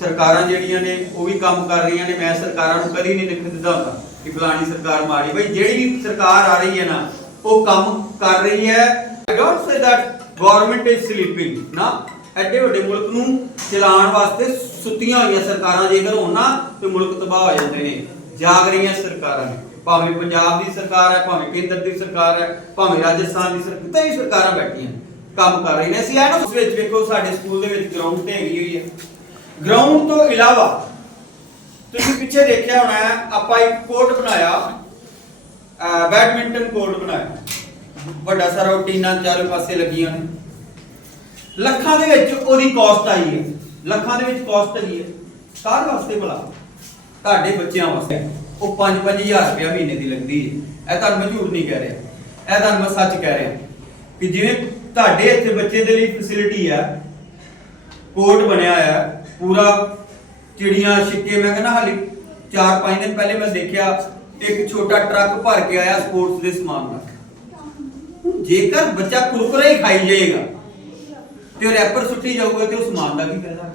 ਸਰਕਾਰਾਂ ਜਿਹੜੀਆਂ ਨੇ, ਉਹ ਵੀ ਕੰਮ ਕਰ ਰਹੀਆਂ ਨੇ। ਮੈਂ ਸਰਕਾਰਾਂ ਨੂੰ ਕਦੀ ਨਹੀਂ ਲਿਖ ਦਿੰਦਾ ਹੁੰਦਾ। ਕਿ ਫਲਾਣੀ ਸਰਕਾਰ ਮਾੜੀ, ਬਈ ਜਿਹੜੀ ਵੀ ਸਰਕਾਰ ਆ ਰਹੀ ਹੈ ਨਾ, ਉਹ ਕੰਮ ਕਰ ਰਹੀ ਹੈ। I don't say that government is sleeping ਨਾ। ਐਡੇ ਵੱਡੇ ਮੁਲਕ ਨੂੰ ਚਲਾਉਣ ਵਾਸਤੇ ਸੁੱਤੀਆਂ ਹੋਈਆਂ ਸਰਕਾਰਾਂ, ਜੇਕਰ ਹੋਣ ਤੇ ਮੁਲਕ ਤਬਾਹ ਹੋ ਜਾਂਦੇ ਨੇ, ਜਾਗ ਰਹੀਆਂ ਸਰਕਾਰਾਂ ਨੇ। ਭਾਵੇਂ ਪੰਜਾਬ ਦੀ ਸਰਕਾਰ ਹੈ, ਭਾਵੇਂ ਕੇਂਦਰ ਦੀ ਸਰਕਾਰ ਹੈ, ਭਾਵੇਂ ਰਾਜਸਥਾਨ ਦੀ ਸਰਕਾਰ ਕਿਤੇ ਵੀ ਸਰਕਾਰਾਂ ਬੈਠੀਆਂ, ਕੰਮ ਕਰ ਰਹੀਆਂ ਨੇ। ਅਸੀਂ ਇਹ ਉਸ ਵਿੱਚ ਵੇਖੋ, ਸਾਡੇ ਸਕੂਲ ਦੇ ਵਿੱਚ ਗਰਾਊਂਡ ਤੇ ਹੈਗੀ ਹੋਈ ਹੈ। ਗਰਾਊਂਡ ਤੋਂ ਇਲਾਵਾ ਤੁਸੀਂ ਪਿੱਛੇ ਦੇਖਿਆ ਹੋਣਾ ਹੈ ਆਪਾਂ ਇੱਕ ਕੋਰਟ ਬਣਾਇਆ। ਬੈਡਮਿੰਟਨ ਕੋਰਟ ਬਣਾਇਆ। ਵੱਡਾ ਸਾਰਾ ਉਹ ਟੀਨਾਂ ਚਾਰੇ ਪਾਸੇ ਲੱਗੀਆਂ ਨੇ। ਲੱਖਾਂ ਦੇ ਵਿੱਚ ਉਹਦੀ ਕਾਸਟ ਆਈ ਹੈ। ਲੱਖਾਂ ਦੇ ਵਿੱਚ ਕਾਸਟ ਹੈਗੀ ਹੈ। ਸਾਰ ਵਾਸਤੇ ਭਲਾ। ਤੁਹਾਡੇ ਬੱਚਿਆਂ ਵਾਸਤੇ। ਉਹ 5-5000 ਰੁਪਇਆ ਮਹੀਨੇ ਦੀ ਲੱਗਦੀ ਹੈ। ਇਹ ਤੁਹਾਨੂੰ ਮੈਂ ਝੂਠ ਨਹੀਂ ਕਹਿ ਰਿਹਾ। ਇਹ ਤੁਹਾਨੂੰ ਮੈਂ ਸੱਚ ਕਹਿ ਰਿਹਾ। ਕਿ ਜਿਵੇਂ ਤੁਹਾਡੇ ਇੱਥੇ ਬੱਚੇ ਦੇ ਲਈ ਫੈਸਿਲਿਟੀ ਹੈ ਕੋਰਟ ਬਣਿਆ ਹੋਇਆ ਹੈ, ਪੂਰਾ ਚਿੜੀਆਂ ਛਿੱਕੇ, ਮੈਂ ਕਹਿੰਦਾ ਹਾਲੇ 4-5 ਦਿਨ ਪਹਿਲੇ ਮੈਂ ਦੇਖਿਆ ਇੱਕ ਛੋਟਾ ਟਰੱਕ ਭਰ ਕੇ ਆਇਆ ਸਪੋਰਟਸ ਦੇ ਸਮਾਨ ਦਾ ਜੇਕਰ ਬੱਚਾ ਕੁਰਕਰੇ ਹੀ ਖਾਈ ਜਾਏਗਾ, ਤੇ ਰੈਪਰ ਸੁੱਟੀ ਜਾਊਗਾ ਤੇ ਉਹ ਸਮਾਨ ਦਾ ਕੀ ਫਾਇਦਾ?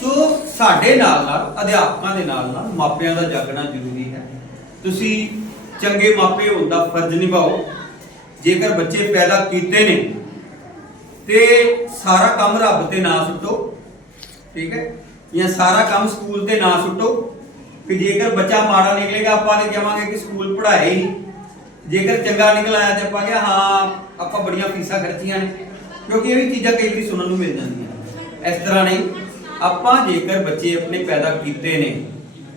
ਸੋ ਸਾਡੇ ਨਾਲ ਨਾਲ, ਅਧਿਆਪਕਾਂ ਦੇ ਨਾਲ ਨਾਲ ਮਾਪਿਆਂ ਦਾ ਜਾਗਣਾ ਜ਼ਰੂਰੀ ਹੈ। ਤੁਸੀਂ ਚੰਗੇ ਮਾਪੇ ਹੋਣ ਦਾ ਫਰਜ਼ ਨਿਭਾਓ। ਜੇਕਰ ਬੱਚੇ ਪੈਦਾ ਕੀਤੇ ਨੇ, ਤੇ ਸਾਰਾ ਕੰਮ ਰੱਬ ਤੇ ਨਾ ਸੁੱਟੋ। ਠੀਕ ਹੈ? ਜਾਂ ਸਾਰਾ ਕੰਮ ਸਕੂਲ ਤੇ ਨਾ ਸੁੱਟੋ। ਕਿ ਜੇਕਰ ਬੱਚਾ ਮਾੜਾ ਨਿਕਲੇਗਾ, ਆਪਾਂ ਤੇ ਕਹਾਂਗੇ ਕਿ ਸਕੂਲ ਪੜ੍ਹਾਇਆ ਹੀ ਜੇਕਰ ਚੰਗਾ ਨਿਕਲ ਆਇਆ ਤੇ ਆਪਾਂ ਕਿਹਾ, ਹਾਂ, ਆਪਾਂ ਬੜੀਆਂ ਫੀਸਾਂ ਖਰਚੀਆਂ ਨੇ। ਕਿਉਂਕਿ ਇਹ ਵੀ ਚੀਜ਼ਾਂ ਕਈ ਵਾਰੀ ਸੁਣਨ ਨੂੰ ਮਿਲ ਜਾਂਦੀਆਂ। ਇਸ ਤਰ੍ਹਾਂ ਨਹੀਂ, ਆਪਾਂ ਜੇਕਰ ਬੱਚੇ ਆਪਣੇ ਪੈਦਾ ਕੀਤੇ ਨੇ,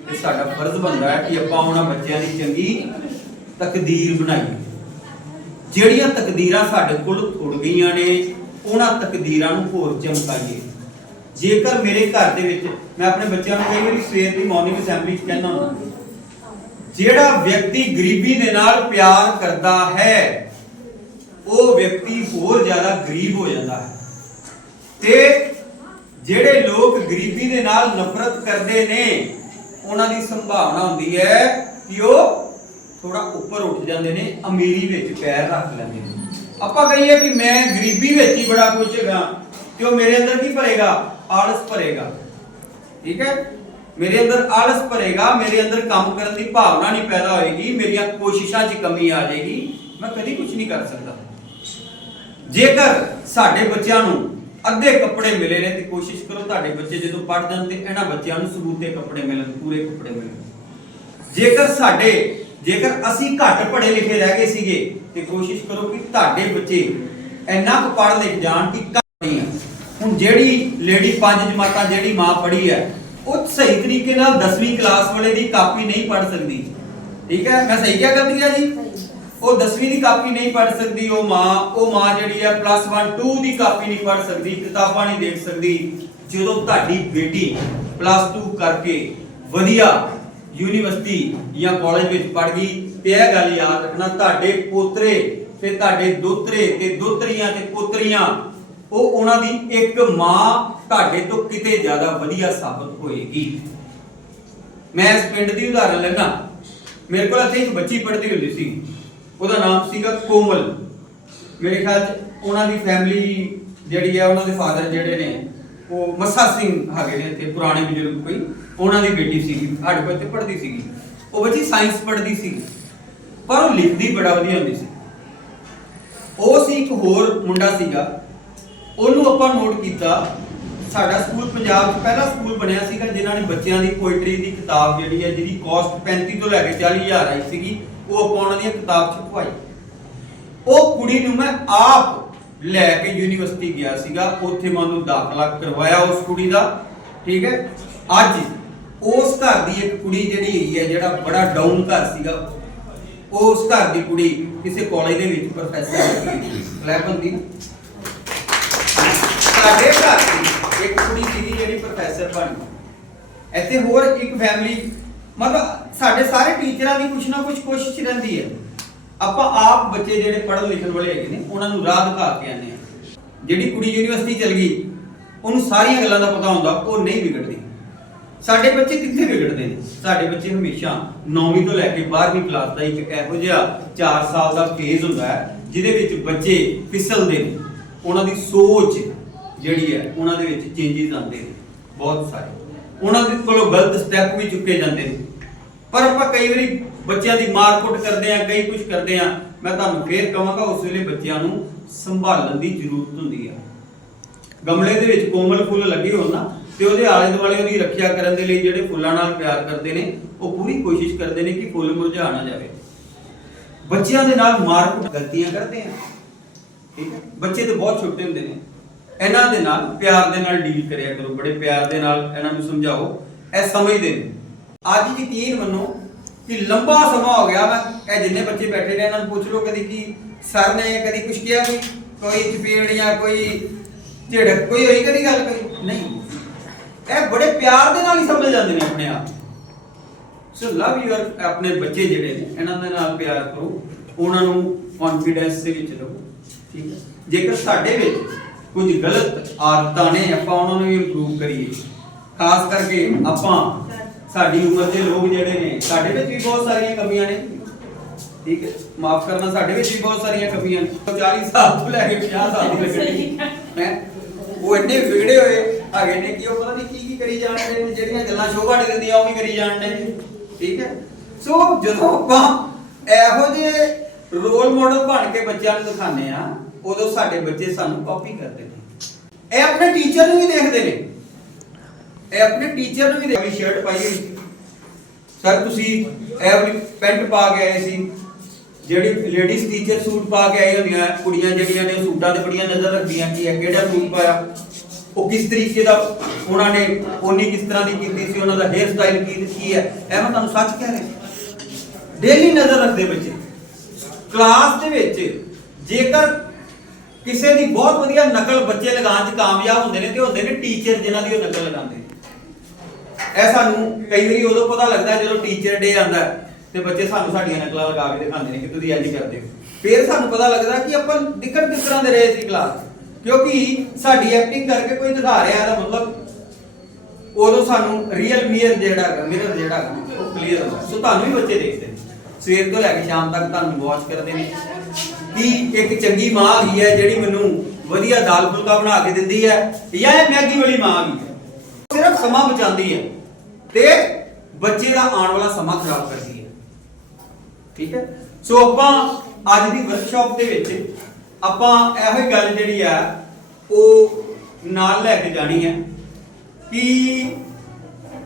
ਤੇ ਸਾਡਾ ਫਰਜ਼ ਬਣਦਾ ਹੈ ਕਿ ਆਪਾਂ ਉਹਨਾਂ ਬੱਚਿਆਂ ਦੀ ਚੰਗੀ ਤਕਦੀਰ ਬਣਾਈਏ। ਜਿਹੜੀਆਂ ਤਕਦੀਰਾਂ ਸਾਡੇ ਕੋਲ ਥੁੜ ਗਈਆਂ ਨੇ, ਉਹਨਾਂ ਤਕਦੀਰਾਂ ਨੂੰ ਹੋਰ ਚਮਕਾਈਏ। ਜੇਕਰ ਮੇਰੇ ਘਰ ਦੇ ਵਿੱਚ ਮੈਂ ਆਪਣੇ ਬੱਚਿਆਂ ਨੂੰ ਕਈ ਵਾਰੀ ਸਵੇਰ ਦੀ ਮਾਰਨਿੰਗ ਅਸੈਂਬਲੀ 'ਚ ਕਹਿੰਦਾ ਹੁੰਦਾ, ਜਿਹੜਾ ਵਿਅਕਤੀ ਗਰੀਬੀ ਦੇ ਨਾਲ ਪਿਆਰ ਕਰਦਾ ਹੈ, ਉਹ ਵਿਅਕਤੀ ਹੋਰ ਜ਼ਿਆਦਾ ਗਰੀਬ ਹੋ ਜਾਂਦਾ ਹੈ। ਤੇ ਜਿਹੜੇ ਲੋਕ ਗਰੀਬੀ ਦੇ ਨਾਲ ਨਫ਼ਰਤ ਕਰਦੇ ਨੇ, ਉਹਨਾਂ ਦੀ ਸੰਭਾਵਨਾ ਹੁੰਦੀ ਹੈ ਕਿ ਉਹ ਥੋੜਾ ਉੱਪਰ ਉੱਠ ਜਾਂਦੇ ਨੇ, ਅਮੀਰੀ ਵਿੱਚ ਪੈਰ ਰੱਖ ਲੈਂਦੇ ਨੇ। ਆਪਾਂ ਕਹੀਏ ਕਿ ਮੈਂ ਗਰੀਬੀ ਵਿੱਚ ਹੀ ਬੜਾ ਖੁਸ਼ ਹਾਂ ਤੇ ਉਹ ਮੇਰੇ ਅੰਦਰ ਕੀ ਭਰੇਗਾ? ਆਲਸ ਭਰੇਗਾ। ਠੀਕ ਹੈ? ਮੇਰੇ ਅੰਦਰ ਆਲਸ ਭਰੇਗਾ, ਮੇਰੇ ਅੰਦਰ ਕੰਮ ਕਰਨ ਦੀ ਭਾਵਨਾ ਨਹੀਂ ਪੈਦਾ ਹੋਏਗੀ, ਮੇਰੀਆਂ ਕੋਸ਼ਿਸ਼ਾਂ 'ਚ ਕਮੀ ਆ ਜਾਏਗੀ। ਮੈਂ ਕਦੀ ਕੁਝ ਨਹੀਂ ਕਰ ਸਕਦਾ। ਜੇਕਰ ਸਾਡੇ ਬੱਚਿਆਂ ਨੂੰ ਅੱਧੇ ਕੱਪੜੇ ਮਿਲੇ ਨੇ, ਤੇ ਕੋਸ਼ਿਸ਼ ਕਰੋ ਤੁਹਾਡੇ ਬੱਚੇ ਜਦੋਂ ਪੜ ਜਾਣ ਤੇ ਇਹਨਾਂ ਬੱਚਿਆਂ ਨੂੰ ਸਬੂਤੇ ਕੱਪੜੇ ਮਿਲਣ, ਪੂਰੇ ਕੱਪੜੇ ਮਿਲਣ। ਜੇਕਰ ਸਾਡੇ, ਜੇਕਰ ਅਸੀਂ ਘੱਟ ਪੜ੍ਹੇ ਲਿਖੇ ਰਹਿ ਗਏ ਸੀਗੇ, ਤੇ ਕੋਸ਼ਿਸ਼ ਕਰੋ ਕਿ ਤੁਹਾਡੇ ਬੱਚੇ ਇੰਨਾ ਕੁ ਪੜ੍ਹ ਲਿਖ ਜਾਣ ਕਿ ਕਹਾਣੀ ਹੁਣ ਜਿਹੜੀ ਲੇਡੀ ਪੰਜ ਜਮਾਤਾਂ ਜਿਹੜੀ ਮਾਂ ਪੜ੍ਹੀ ਹੈ, ਉਹ ਸਹੀ ਤਰੀਕੇ ਨਾਲ 10ਵੀਂ ਕਲਾਸ ਵਾਲੇ ਦੀ ਕਾਪੀ ਨਹੀਂ ਪੜ੍ਹ ਸਕਦੀ। ਠੀਕ ਹੈ? ਮੈਂ ਸਹੀ ਕਿਹਾ ਗਲਤੀ ਹੈ ਜੀ? ਉਹ 10ਵੀਂ ਦੀ ਕਾਪੀ ਨਹੀਂ ਪੜ੍ਹ ਸਕਦੀ, ਉਹ ਮਾਂ ਉਹ ਮਾਂ ਜਿਹੜੀ ਹੈ ਪਲੱਸ 1 2 ਦੀ ਕਾਪੀ ਨਹੀਂ ਪੜ੍ਹ ਸਕਦੀ, ਕਿਤਾਬਾਂ ਨਹੀਂ ਦੇਖ ਸਕਦੀ। ਜਦੋਂ ਤੁਹਾਡੀ ਬੇਟੀ ਪਲੱਸ 2 ਕਰਕੇ ਵਧੀਆ ਯੂਨੀਵਰਸਿਟੀ ਜਾਂ ਕਾਲਜ ਵਿੱਚ ਪੜ੍ਹ ਗਈ, ਤੇ ਇਹ ਗੱਲ ਯਾਦ ਰੱਖਣਾ, ਤੁਹਾਡੇ ਪੋਤਰੇ ਤੇ ਤੁਹਾਡੇ ਦੋਤਰੇ ਤੇ ਦੋਤਰੀਆਂ ਤੇ ਪੋਤਰੀਆਂ ਉਹ ਉਹਨਾਂ ਦੀ ਇੱਕ ਮਾਂ ਤੁਹਾਡੇ ਤੋਂ ਕਿਤੇ ਜ਼ਿਆਦਾ ਵਧੀਆ ਸਾਬਤ ਹੋਏਗੀ। ਮੈਂ ਇਸ ਪਿੰਡ ਦੀ ਉਦਾਹਰਨ ਲੈਣਾ ਮੇਰੇ ਕੋਲ ਇੱਥੇ ਇੱਕ ਬੱਚੀ ਪੜ੍ਹਦੀ ਹੁੰਦੀ ਸੀ। ਉਹਦਾ ਨਾਮ ਸੀਗਾ ਕੋਮਲ। ਮੇਰੇ ਖਿਆਲ ਚ ਉਹਨਾਂ ਦੀ ਫੈਮਿਲੀ ਜਿਹੜੀ ਹੈ ਉਹਨਾਂ ਦੇ ਫਾਦਰ ਜਿਹੜੇ ਨੇ, ਉਹ ਮੱਸਾ ਸਿੰਘ ਹੈਗੇ ਨੇ ਇੱਥੇ, ਪੁਰਾਣੇ ਬਜ਼ੁਰਗ ਕੋਈ। ਉਹਨਾਂ ਦੀ ਬੇਟੀ ਸੀਗੀ, ਸਾਡੇ ਕੋਲ ਇੱਥੇ ਪੜ੍ਹਦੀ ਸੀਗੀ। ਉਹ ਬੱਚੀ ਸਾਇੰਸ ਪੜ੍ਹਦੀ ਸੀ, ਪਰ ਉਹ ਲਿਖਦੀ ਬੜਾ ਵਧੀਆ ਹੁੰਦੀ ਸੀ। ਉਹ ਸੀ ਇੱਕ ਹੋਰ ਮੁੰਡਾ ਸੀਗਾ ਉਹਨੂੰ ਆਪਾਂ ਨੋਟ ਕੀਤਾ, ਸਾਡਾ ਸਕੂਲ ਪੰਜਾਬ 'ਚ ਪਹਿਲਾ ਸਕੂਲ ਬਣਿਆ ਸੀਗਾ ਜਿਨ੍ਹਾਂ ਨੇ ਬੱਚਿਆਂ ਦੀ ਪੋਇਟਰੀ ਦੀ ਕਿਤਾਬ ਜਿਹੜੀ ਹੈ, ਜਿਹਦੀ ਕਾਸਟ 35 ਤੋਂ ਲੈ ਕੇ 40000 ਆਈ ਸੀਗੀ, ਉਹ ਆਪਾਂ ਉਹਨਾਂ ਦੀ ਕਿਤਾਬ 'ਚ ਪਵਾਈ। ਉਹ ਕੁੜੀ ਨੂੰ ਮੈਂ ਆਪ ਲੈ ਕੇ ਯੂਨੀਵਰਸਿਟੀ ਗਿਆ ਸੀਗਾ, ਉੱਥੇ ਮੈਂ ਉਹਨੂੰ ਦਾਖਲਾ ਕਰਵਾਇਆ ਉਸ ਕੁੜੀ ਦਾ, ਠੀਕ ਹੈ? ਅੱਜ ਉਸ ਘਰ ਦੀ ਇੱਕ ਕੁੜੀ ਜਿਹੜੀ ਹੈਗੀ ਹੈ, ਜਿਹੜਾ ਬੜਾ ਡਾਊਨ ਘਰ ਸੀਗਾ ਉਸ ਘਰ ਦੀ ਕੁੜੀ ਕਿਸੇ ਕਾਲਜ ਦੇ ਵਿੱਚ ਪ੍ਰੋਫੈਸਰ ਹੈ ਕਲੈਪਨ ਦੀ ਸਾਡੇ ਘਰ ਦੀ ਇੱਕ ਕੁੜੀ ਸੀਗੀ ਜਿਹੜੀ ਪ੍ਰੋਫੈਸਰ ਬਣ। ਗਈ ਇੱਥੇ ਹੋਰ ਇੱਕ ਫੈਮਿਲੀ ਮਤਲਬ ਸਾਡੇ ਸਾਰੇ ਟੀਚਰਾਂ ਦੀ ਕੁਛ ਨਾ ਕੁਛ ਕੋਸ਼ਿਸ਼ ਰਹਿੰਦੀ ਹੈ। ਆਪਾਂ ਆਪ ਬੱਚੇ ਜਿਹੜੇ ਪੜ੍ਹਨ ਲਿਖਣ ਵਾਲੇ ਹੈਗੇ ਨੇ, ਉਹਨਾਂ ਨੂੰ ਰਾਹ ਦਿਖਾ ਕੇ ਆਨੇ ਆ ਜਿਹੜੀ ਕੁੜੀ ਯੂਨੀਵਰਸਿਟੀ ਚਲ ਗਈ, ਉਹਨੂੰ ਸਾਰੀਆਂ ਗੱਲਾਂ ਦਾ ਪਤਾ ਹੁੰਦਾ, ਉਹ ਨਹੀਂ ਵਿਗੜਦੀ। ਸਾਡੇ ਬੱਚੇ ਕਿੱਥੇ ਵਿਗੜਦੇ ਨੇ? ਸਾਡੇ ਬੱਚੇ ਹਮੇਸ਼ਾ 9ਵੀਂ ਤੋਂ ਲੈ ਕੇ 12ਵੀਂ ਕਲਾਸ ਦਾ ਇੱਕ ਇਹੋ ਜਿਹਾ 4 ਸਾਲ ਦਾ ਫੇਜ਼ ਹੁੰਦਾ ਹੈ, ਜਿਹਦੇ ਵਿੱਚ ਬੱਚੇ ਫਿਸਲਦੇ ਨੇ। ਉਹਨਾਂ ਦੀ ਸੋਚ ਜਿਹੜੀ ਹੈ, ਉਹਨਾਂ ਦੇ ਵਿੱਚ ਚੇਂਜਸ ਆਉਂਦੇ ਨੇ, ਬਹੁਤ ਸਾਰੇ। ਉਹਨਾਂ ਦੇ ਕੋਲੋਂ ਗਲਤ ਸਟੈਪ ਵੀ ਚੁੱਕੇ ਜਾਂਦੇ ਨੇ। ਪਰ ਆਪਾਂ ਕਈ ਵਾਰੀ ਬੱਚਿਆਂ ਦੀ ਮਾਰਕੁੱਟ ਕਰਦੇ ਆ ਕਈ ਕੁਝ ਕਰਦੇ ਆ ਮੈਂ ਤੁਹਾਨੂੰ ਫੇਰ ਕਹਾਂਗਾ, ਉਸ ਵੇਲੇ ਬੱਚਿਆਂ ਨੂੰ ਸੰਭਾਲਣ ਦੀ ਜ਼ਰੂਰਤ ਹੁੰਦੀ ਆ। ਗਮਲੇ ਦੇ ਵਿੱਚ ਕੋਮਲ ਫੁੱਲ ਲੱਗੇ ਹੋਣ ਨਾ, ਤੇ ਉਹਦੇ ਆਲੇ ਦੁਆਲੇ ਉਹਦੀ ਰੱਖਿਆ ਕਰਨ ਦੇ ਲਈ ਜਿਹੜੇ ਫੁੱਲਾਂ ਨਾਲ ਪਿਆਰ ਕਰਦੇ ਨੇ, ਉਹ ਪੂਰੀ ਕੋਸ਼ਿਸ਼ ਕਰਦੇ ਨੇ ਕਿ ਫੁੱਲ ਮੁਰਝਾ ਨਾ ਜਾਵੇ। ਬੱਚਿਆਂ ਦੇ ਨਾਲ ਮਾਰਕੁੱਟ ਗਲਤੀਆਂ ਕਰਦੇ ਆ। ਠੀਕ ਹੈ? ਬੱਚੇ ਤਾਂ ਬਹੁਤ ਛੋਟੇ ਹੁੰਦੇ ਨੇ। ਇਹਨਾਂ ਦੇ ਨਾਲ, ਪਿਆਰ ਦੇ ਨਾਲ ਡੀਲ ਕਰਿਆ ਕਰੋ, ਬੜੇ ਪਿਆਰ ਦੇ ਨਾਲ ਇਹਨਾਂ ਨੂੰ ਸਮਝਾਓ, ਇਹ ਸਮਝਦੇ ਨੇ। ਅੱਜ ਯਕੀਨ ਮੰਨੋ ਕਿ ਲੰਬਾ ਸਮਾਂ ਹੋ ਗਿਆ ਮੈਂ ਇਹ ਜਿੰਨੇ ਬੱਚੇ ਬੈਠੇ ਨੇ, ਇਹਨਾਂ ਨੂੰ ਪੁੱਛ ਲਓ ਕਦੀ ਕੀ ਸਰ ਨੇ ਕਦੀ ਕੁਝ ਕਿਹਾ ਕੋਈ ਕੋਈ ਚਪੇੜ ਜਾਂ ਕੋਈ ਝਿੜਕ, ਕੋਈ ਹੋਈ ਕਦੀ ਗੱਲ ਕੋਈ? ਨਹੀਂ। ਇਹ ਬੜੇ ਪਿਆਰ ਦੇ ਨਾਲ ਹੀ ਸਮਝ ਜਾਂਦੇ ਨੇ ਆਪਣੇ ਆਪ। ਸੋ ਲਵ ਯੂਅਰ ਆਪਣੇ ਬੱਚੇ ਜਿਹੜੇ ਨੇ, ਇਹਨਾਂ ਦੇ ਨਾਲ ਪਿਆਰ ਕਰੋ, ਉਹਨਾਂ ਨੂੰ ਕੌਨਫੀਡੈਂਸ ਦੇ ਵਿੱਚ ਰਹੋ, ਠੀਕ ਹੈ? ਜੇਕਰ ਸਾਡੇ ਵਿੱਚ ਕੁਝ ਗਲਤ ਆਦਤਾਂ ਨੇ ਆਪਾਂ ਉਹਨਾਂ ਨੂੰ ਇੰਪਰੂਵ ਕਰੀਏ। ਖਾਸ ਕਰਕੇ ਆਪਾਂ ਸਾਡੀ ਉਮਰ ਦੇ ਲੋਕ ਜਿਹੜੇ ਨੇ ਸਾਡੇ ਵਿੱਚ ਵੀ ਬਹੁਤ ਸਾਰੀਆਂ ਕਮੀਆਂ ਨੇ। ਠੀਕ ਹੈ ਮਾਫ ਕਰਨਾ ਸਾਡੇ ਵਿੱਚ ਵੀ ਬਹੁਤ ਸਾਰੀਆਂ ਕਮੀਆਂ ਨੇ। 40 ਸਾਲ ਤੋਂ ਲੈ ਕੇ 50 ਸਾਲ ਦੀ ਲੱਗਣੀ ਹੈ? ਉਹ ਇੰਨੇ ਵਿਗੜੇ ਹੋਏ ਹੈਗੇ ਨੇ ਕਿ ਉਹ ਪਤਾ ਨਹੀਂ ਕੀ ਕੀ ਕਰੀ ਜਾਣਦੇ ਨੇ ਜਿਹੜੀਆਂ ਗੱਲਾਂ ਸ਼ੋਭਾ ਨਹੀਂ ਦਿੰਦੀਆਂ ਉਹ ਵੀ ਕਰੀ ਜਾਣਦੇ ਨੇ। ਠੀਕ ਹੈ? ਸੋ ਜਦੋਂ ਆਪਾਂ ਇਹੋ ਜਿਹੇ ਰੋਲ ਮਾਡਲ ਬਣ ਕੇ ਬੱਚਿਆਂ ਨੂੰ ਦਿਖਾਉਂਦੇ ਆ ਉਦੋਂ ਸਾਡੇ ਬੱਚੇ ਸਾਨੂੰ ਕਾਪੀ ਕਰਦੇ ਨੇ। ਇਹ ਆਪਣੇ ਟੀਚਰ ਨੂੰ ਵੀ ਦੇਖਦੇ ਨੇ। ਇਹ ਆਪਣੇ ਟੀਚਰ ਨੂੰ ਵੀ ਦੇਖ ਸ਼ਰਟ ਪਾਈ ਹੋਈ ਸਰ ਤੁਸੀਂ ਇਹ ਵਾਲੀ ਪੈਂਟ ਪਾ ਕੇ ਆਏ ਸੀ। ਜਿਹੜੀ ਲੇਡੀਜ਼ ਟੀਚਰ ਸੂਟ ਪਾ ਕੇ ਆਈ ਹੁੰਦੀਆਂ, ਕੁੜੀਆਂ ਜਿਹੜੀਆਂ ਨੇ ਸੂਟਾਂ ਤੇ ਬੜੀਆਂ ਨਜ਼ਰ ਰੱਖਦੀਆਂ ਕਿ ਇਹ ਕਿਹੜਾ ਸੂਟ ਪਾਇਆ। ਉਹ ਕਿਸ ਤਰੀਕੇ ਦਾ ਉਹਨਾਂ ਨੇ ਪੋਨੀ ਕਿਸ ਤਰ੍ਹਾਂ ਦੀ ਕੀਤੀ ਸੀ, ਉਹਨਾਂ ਦਾ ਹੇਅਰ ਸਟਾਈਲ ਕੀ ਕੀ ਹੈ, ਇਹ ਮੈਂ ਤੁਹਾਨੂੰ ਸੱਚ ਕਹਿ ਰਿਹਾ। ਡੇਲੀ ਨਜ਼ਰ ਰੱਖਦੇ ਬੱਚੇ। ਕਲਾਸ ਦੇ ਵਿੱਚ ਜੇਕਰ ਕਿਸੇ ਦੀ ਬਹੁਤ ਵਧੀਆ ਨਕਲ ਬੱਚੇ ਲਗਾਉਣ 'ਚ ਕਾਮਯਾਬ ਹੁੰਦੇ ਨੇ ਤੇ ਹੁੰਦੇ ਨੇ ਟੀਚਰ ਜਿਨ੍ਹਾਂ ਦੀ ਉਹ ਨਕਲ ਲਗਾਉਂਦੇ ਨੇ। ਇਹ ਸਾਨੂੰ ਕਈ ਵਾਰੀ ਉਦੋਂ ਪਤਾ ਲੱਗਦਾ ਜਦੋਂ ਟੀਚਰ ਡੇ ਆਂਦਾ ਤੇ ਬੱਚੇ ਸਾਨੂੰ ਸਾਡੀਆਂ ਨਕਲਾਂ ਲਗਾ ਕੇ ਦਿਖਾਉਂਦੇ ਨੇ ਕਿ ਤੁਸੀਂ ਇੰਜ ਕਰਦੇ ਹੋ। ਫਿਰ ਸਾਨੂੰ ਪਤਾ ਲੱਗਦਾ ਕਿ ਆਪਾਂ ਦਿਖਣ ਕਿਸ ਤਰ੍ਹਾਂ ਦੇ ਰਹੇ ਸੀ ਕਲਾਸ ਕਿਉਂਕਿ ਸਾਡੀ ਐਕਟਿੰਗ ਕਰਕੇ ਕੋਈ ਦਿਖਾ ਰਿਹਾ ਇਹਦਾ ਮਤਲਬ ਉਦੋਂ ਸਾਨੂੰ ਰੀਅਲ ਮੀਅਰ ਜਿਹੜਾ ਹੈਗਾ ਮਿਰਰ ਜਿਹੜਾ ਹੈਗਾ, ਉਹ ਕਲੀਅਰ ਹੁੰਦਾ। ਸੋ ਤੁਹਾਨੂੰ ਵੀ ਬੱਚੇ ਦੇਖਦੇ ਨੇ। ਸਵੇਰ ਤੋਂ ਲੈ ਕੇ ਸ਼ਾਮ ਤੱਕ ਤੁਹਾਨੂੰ ਵਾਚ ਕਰਦੇ ਨੇ। ਕਿ ਇੱਕ ਚੰਗੀ ਮਾਂ ਹੈਗੀ ਹੈ ਜਿਹੜੀ ਮੈਨੂੰ ਵਧੀਆ ਦਾਲ ਫੁਲਕਾ ਬਣਾ ਕੇ ਦਿੰਦੀ ਹੈ। ਜਾਂ ਇਹ ਮੈਗੀ ਵਾਲੀ ਮਾਂ ਹੈਗੀ ਹੈ। ਸਿਰਫ ਸਮਾਂ ਬਚਾਉਂਦੀ ਹੈ ਤੇ ਬੱਚੇ ਦਾ ਆਉਣ ਵਾਲਾ ਸਮਾਂ ਖਰਾਬ ਕਰਦੀ ਹੈ। ਠੀਕ ਹੈ? ਸੋ ਆਪਾਂ ਅੱਜ ਦੀ ਵਰਕਸ਼ਾਪ ਦੇ ਵਿੱਚ ਆਪਾਂ ਇਹੋ ਹੀ ਗੱਲ ਜਿਹੜੀ ਆ ਉਹ ਨਾਲ ਲੈ ਕੇ ਜਾਣੀ ਹੈ ਕਿ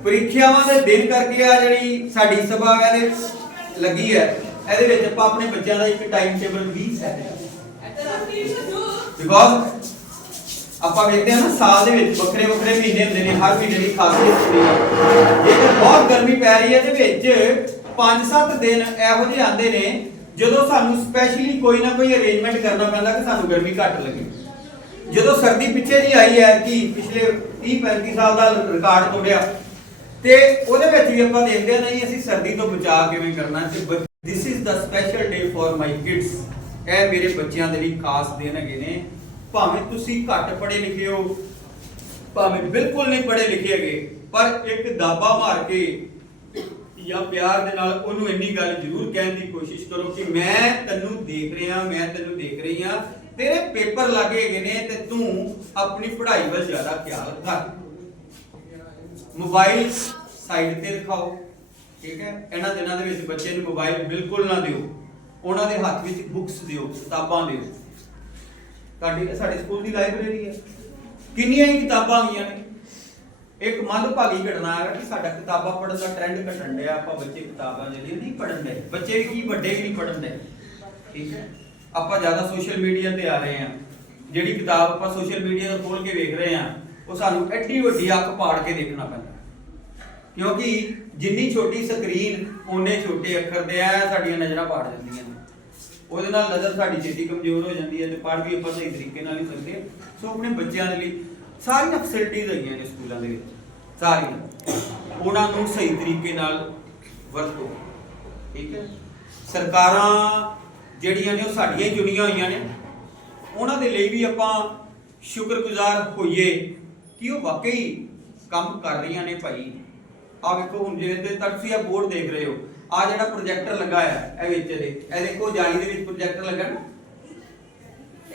ਪ੍ਰੀਖਿਆਵਾਂ ਦੇ ਦਿਨ ਕਰਕੇ ਆ ਜਿਹੜੀ ਸਾਡੀ ਸਭਾ ਹੈ ਲੱਗੀ ਹੈ। ਇਹਦੇ ਵਿੱਚ ਆਪਾਂ ਆਪਣੇ ਬੱਚਿਆਂ ਦਾ ਇੱਕ ਟਾਈਮ ਟੇਬਲ ਵੀ ਸੈੱਟ ਬਿਕੋਜ਼ ਆਪਾਂ ਵੇਖਦੇ ਹਾਂ ਨਾ ਸਾਲ ਦੇ ਵਿੱਚ ਵੱਖਰੇ ਵੱਖਰੇ ਮਹੀਨੇ ਹੁੰਦੇ ਨੇ ਹਰ ਮਹੀਨੇ ਦੀ ਖਾਸੀਅਤ ਹੁੰਦੀ ਹੈ। ਜੇਕਰ ਬਹੁਤ ਗਰਮੀ ਪੈ ਰਹੀ ਹੈ ਤੇ ਵਿੱਚ 5-7 ਦਿਨ ਇਹੋ ਜਿਹੇ ਆਉਂਦੇ ਨੇ ਜਦੋਂ ਸਾਨੂੰ ਸਪੈਸ਼ਲੀ ਕੋਈ ਨਾ ਕੋਈ ਅਰੇਂਜਮੈਂਟ ਕਰਨਾ ਪੈਂਦਾ ਕਿ ਸਾਨੂੰ ਗਰਮੀ ਘੱਟ ਲੱਗੇ। ਜਦੋਂ ਸਰਦੀ ਪਿੱਛੇ ਜੀ ਆਈ ਹੈ ਕਿ ਪਿਛਲੇ 30-35 ਸਾਲ ਦਾ ਰਿਕਾਰਡ ਤੋੜਿਆ ਤੇ ਉਹਦੇ ਵਿੱਚ ਵੀ ਆਪਾਂ ਦੇਖਦੇ ਹਾਂ ਨਹੀਂ ਅਸੀਂ ਸਰਦੀ ਤੋਂ ਬਚਾਅ ਕਿਵੇਂ ਕਰਨਾ ਤੇ this is the special day for my kids ਇਹ ਮੇਰੇ ਬੱਚਿਆਂ ਦੇ ਲਈ ਖਾਸ ਦਿਨ ਹੈਗੇ ਨੇ। ਭਾਵੇਂ ਤੁਸੀਂ ਘੱਟ ਪੜ੍ਹੇ ਲਿਖੇ ਹੋ, ਭਾਵੇਂ ਬਿਲਕੁਲ ਨਹੀਂ ਪੜ੍ਹੇ ਲਿਖੇ ਹੈਗੇ, ਪਰ ਇੱਕ ਦਾਬਾ ਮਾਰ ਕੇ ਜਾਂ ਪਿਆਰ ਦੇ ਨਾਲ ਉਹਨੂੰ ਇੰਨੀ ਗੱਲ ਜ਼ਰੂਰ ਕਹਿਣ ਦੀ ਕੋਸ਼ਿਸ਼ ਕਰੋ ਕਿ ਮੈਂ ਤੈਨੂੰ ਦੇਖ ਰਿਹਾ, ਮੈਂ ਤੈਨੂੰ ਦੇਖ ਰਹੀ ਹਾਂ। ਤੇਰੇ ਪੇਪਰ ਲੱਗੇ ਹੈਗੇ ਨੇ ਤੇ ਤੂੰ ਆਪਣੀ ਪੜ੍ਹਾਈ ਵੱਲ ਜ਼ਿਆਦਾ ਖਿਆਲ ਰੱਖ। ਮੋਬਾਈਲ ਸਾਈਡ ਤੇ ਰਖਾਓ ਠੀਕ ਹੈ? ਇਹਨਾਂ ਦਿਨਾਂ ਦੇ ਵਿੱਚ ਬੱਚੇ ਨੂੰ ਮੋਬਾਈਲ ਬਿਲਕੁਲ ਨਾ ਦਿਓ। ਉਹਨਾਂ ਦੇ ਹੱਥ ਵਿੱਚ ਬੁੱਕਸ ਦਿਓ, ਕਿਤਾਬਾਂ ਦਿਓ। ਤੁਹਾਡੀ, ਸਾਡੇ ਸਕੂਲ ਦੀ ਲਾਇਬ੍ਰੇਰੀ ਹੈ। ਕਿੰਨੀਆਂ ਹੀ ਕਿਤਾਬਾਂ ਆਈਆਂ ਨੇ। ਇੱਕ ਮੰਦਭਾਗੀ ਘਟਨਾ ਹੈ ਕਿ ਸਾਡਾ ਕਿਤਾਬਾਂ ਪੜ੍ਹਨ ਦਾ ਟ੍ਰੈਂਡ ਘਟਣ ਡਿਆ। ਆਪਾਂ ਬੱਚੇ ਕਿਤਾਬਾਂ ਜਿਹੜੀਆਂ ਨਹੀਂ ਪੜ੍ਹਨ ਦੇ। ਬੱਚੇ ਵੀ ਕੀ ਵੱਡੇ ਵੀ ਨਹੀਂ ਪੜ੍ਹਨ ਦੇ। ਠੀਕ ਹੈ? ਆਪਾਂ ਜ਼ਿਆਦਾ ਸੋਸ਼ਲ ਮੀਡੀਆ ਤੇ ਆ ਰਹੇ ਹਾਂ। ਜਿਹੜੀ ਕਿਤਾਬ ਆਪਾਂ ਸੋਸ਼ਲ ਮੀਡੀਆ ਤੋਂ ਖੋਲ ਕੇ ਵੇਖ ਰਹੇ ਹਾਂ, ਉਹ ਸਾਨੂੰ ਐਡੀ ਵੱਡੀ ਅੱਖ ਪਾੜ ਕੇ ਦੇਖਣਾ ਪੈਂਦਾ। ਕਿਉਂਕਿ ਜਿੰਨੀ ਛੋਟੀ ਸਕਰੀਨ, ਓਨੇ ਛੋਟੇ ਅੱਖਰ ਦੇ ਆ ਸਾਡੀਆਂ ਨਜ਼ਰਾਂ ਪਾੜ ਜਾਂਦੀਆਂ ਨੇ। ਉਹਦੇ ਨਾਲ ਨਜ਼ਰ ਸਾਡੀ ਛੇਤੀ ਕਮਜ਼ੋਰ ਹੋ ਜਾਂਦੀ ਹੈ ਤੇ ਪੜ੍ਹ ਵੀ ਆਪਾਂ ਸਹੀ ਤਰੀਕੇ ਨਾਲ ਨਹੀਂ ਸਕਦੇ ਸੋ ਆਪਣੇ ਬੱਚਿਆਂ ਦੇ ਲਈ ਸਾਰੀਆਂ ਫੈਸਿਲਿਟੀਆਂ ਹੈਗੀਆਂ ਨੇ ਸਕੂਲਾਂ ਦੇ ਵਿੱਚ। ਸਾਰੀਆਂ। ਉਹਨਾਂ ਨੂੰ ਸਹੀ ਤਰੀਕੇ ਨਾਲ ਵਰਤੋ। ਠੀਕ ਹੈ? ਸਰਕਾਰਾਂ ਜਿਹੜੀਆਂ ਨੇ ਉਹ ਸਾਡੀਆਂ ਹੀ ਚੁਣੀਆਂ ਹੋਈਆਂ ਨੇ। ਉਹਨਾਂ ਦੇ ਲਈ ਵੀ ਆਪਾਂ ਸ਼ੁਕਰਗੁਜ਼ਾਰ ਹੋਈਏ ਕਿ ਉਹ ਵਾਕਈ ਕੰਮ ਕਰ ਰਹੀਆਂ ਨੇ ਭਾਈ। ਆ ਵੇਖੋ ਹੁਣ ਜਿਵੇਂ ਤੇ ਤੁਸੀਂ ਆ ਬੋਰਡ ਦੇਖ ਰਹੇ ਹੋ। ਆ ਜਿਹੜਾ ਪ੍ਰੋਜੈਕਟਰ ਲੱਗਾ ਹੈ ਇਹ ਵਿੱਚ ਦੇ। ਇਹ ਦੇਖੋ ਜਾਲੀ ਦੇ ਵਿੱਚ ਪ੍ਰੋਜੈਕਟਰ ਲੱਗਾ ਨਾ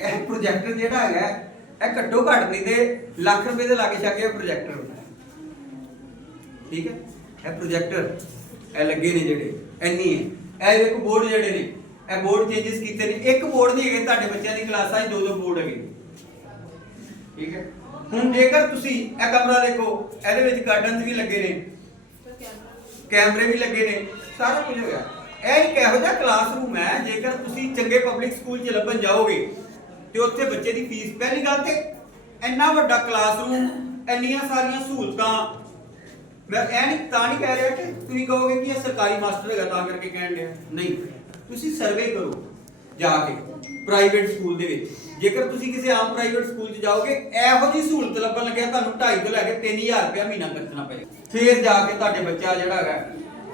ਇਹ ਪ੍ਰੋਜੈਕਟਰ ਜਿਹੜਾ ਹੈਗਾ, ਇਹ ਘੱਟੋ ਘੱਟ ਨਹੀਂ ਤੇ ਲੱਖ ਰੁਪਏ ਦੇ ਲਾਗੇ ਛਾਗੇ ਪ੍ਰੋਜੈਕਟਰ ਹੁੰਦਾ। ਠੀਕ ਹੈ? ਇਹ ਪ੍ਰੋਜੈਕਟਰ ਇਹ ਲੱਗੇ ਨੇ ਜਿਹੜੇ, ਇੰਨੀ ਹੈ। ਇਹ ਵੇਖੋ ਬੋਰਡ ਜਿਹੜੇ ਨੇ, ਇਹ ਬੋਰਡ ਚੇਂਜਸ ਕੀਤੇ ਨੇ। ਇੱਕ ਬੋਰਡ ਨਹੀਂ ਹੈਗੇ ਤੁਹਾਡੇ ਬੱਚਿਆਂ ਦੀ ਕਲਾਸਾਂ 'ਚ ਦੋ ਦੋ ਬੋਰਡ ਹੈਗੇ। ਠੀਕ ਹੈ? ਹੁਣ ਜੇਕਰ ਤੁਸੀਂ ਇਹ ਕਮਰਾ ਦੇਖੋ, ਇਹਦੇ ਵਿੱਚ ਗਾਰਡਨਸ ਵੀ ਲੱਗੇ ਨੇ। ਕੈਮਰੇ ਵੀ ਲੱਗੇ ਨੇ, ਸਾਰਾ ਕੁਝ ਹੈਗਾ ਇਹ ਇੱਕ ਇਹੋ ਜਿਹਾ ਕਲਾਸਰੂਮ ਹੈ, ਜੇਕਰ ਤੁਸੀਂ ਚੰਗੇ ਪਬਲਿਕ ਸਕੂਲ 'ਚ ਲੱਭਣ ਜਾਓਗੇ ਤੇ ਉੱਥੇ ਬੱਚੇ ਦੀ ਫੀਸ ਪਹਿਲੀ ਗੱਲ ਤੇ ਇੰਨਾ ਵੱਡਾ ਕਲਾਸਰੂਮ ਇੰਨੀਆਂ ਸਾਰੀਆਂ ਸਹੂਲਤਾਂ, ਮੈਂ ਇਹ ਨਹੀਂ, ਤਾਂ ਨਹੀਂ ਕਹਿ ਰਿਹਾ ਕਿ ਤੁਸੀਂ ਕਹੋਗੇ ਕਿ ਇਹ ਸਰਕਾਰੀ ਮਾਸਟਰ ਹੈਗਾ ਤਾਂ ਕਰਕੇ ਕਹਿਣ ਡਿਆ। ਨਹੀਂ, ਤੁਸੀਂ ਸਰਵੇ ਕਰੋ। ਜਾ ਕੇ ਪ੍ਰਾਈਵੇਟ ਸਕੂਲ ਦੇ ਵਿੱਚ। ਜੇਕਰ ਤੁਸੀਂ ਕਿਸੇ ਆਮ ਪ੍ਰਾਈਵੇਟ ਸਕੂਲ 'ਚ ਜਾਓਗੇ, ਇਹੋ ਜੀ ਸਹੂਲਤ ਲੱਭਣ ਲੱਗਿਆ, ਤੁਹਾਨੂੰ 2.5 ਤੋਂ ਲੈ ਕੇ 3000 ਰੁਪਏ ਮਹੀਨਾ ਖਰਚਣਾ ਪਏਗਾ। ਫਿਰ ਜਾ ਕੇ ਤੁਹਾਡੇ ਬੱਚਾ ਜਿਹੜਾ ਹੈਗਾ,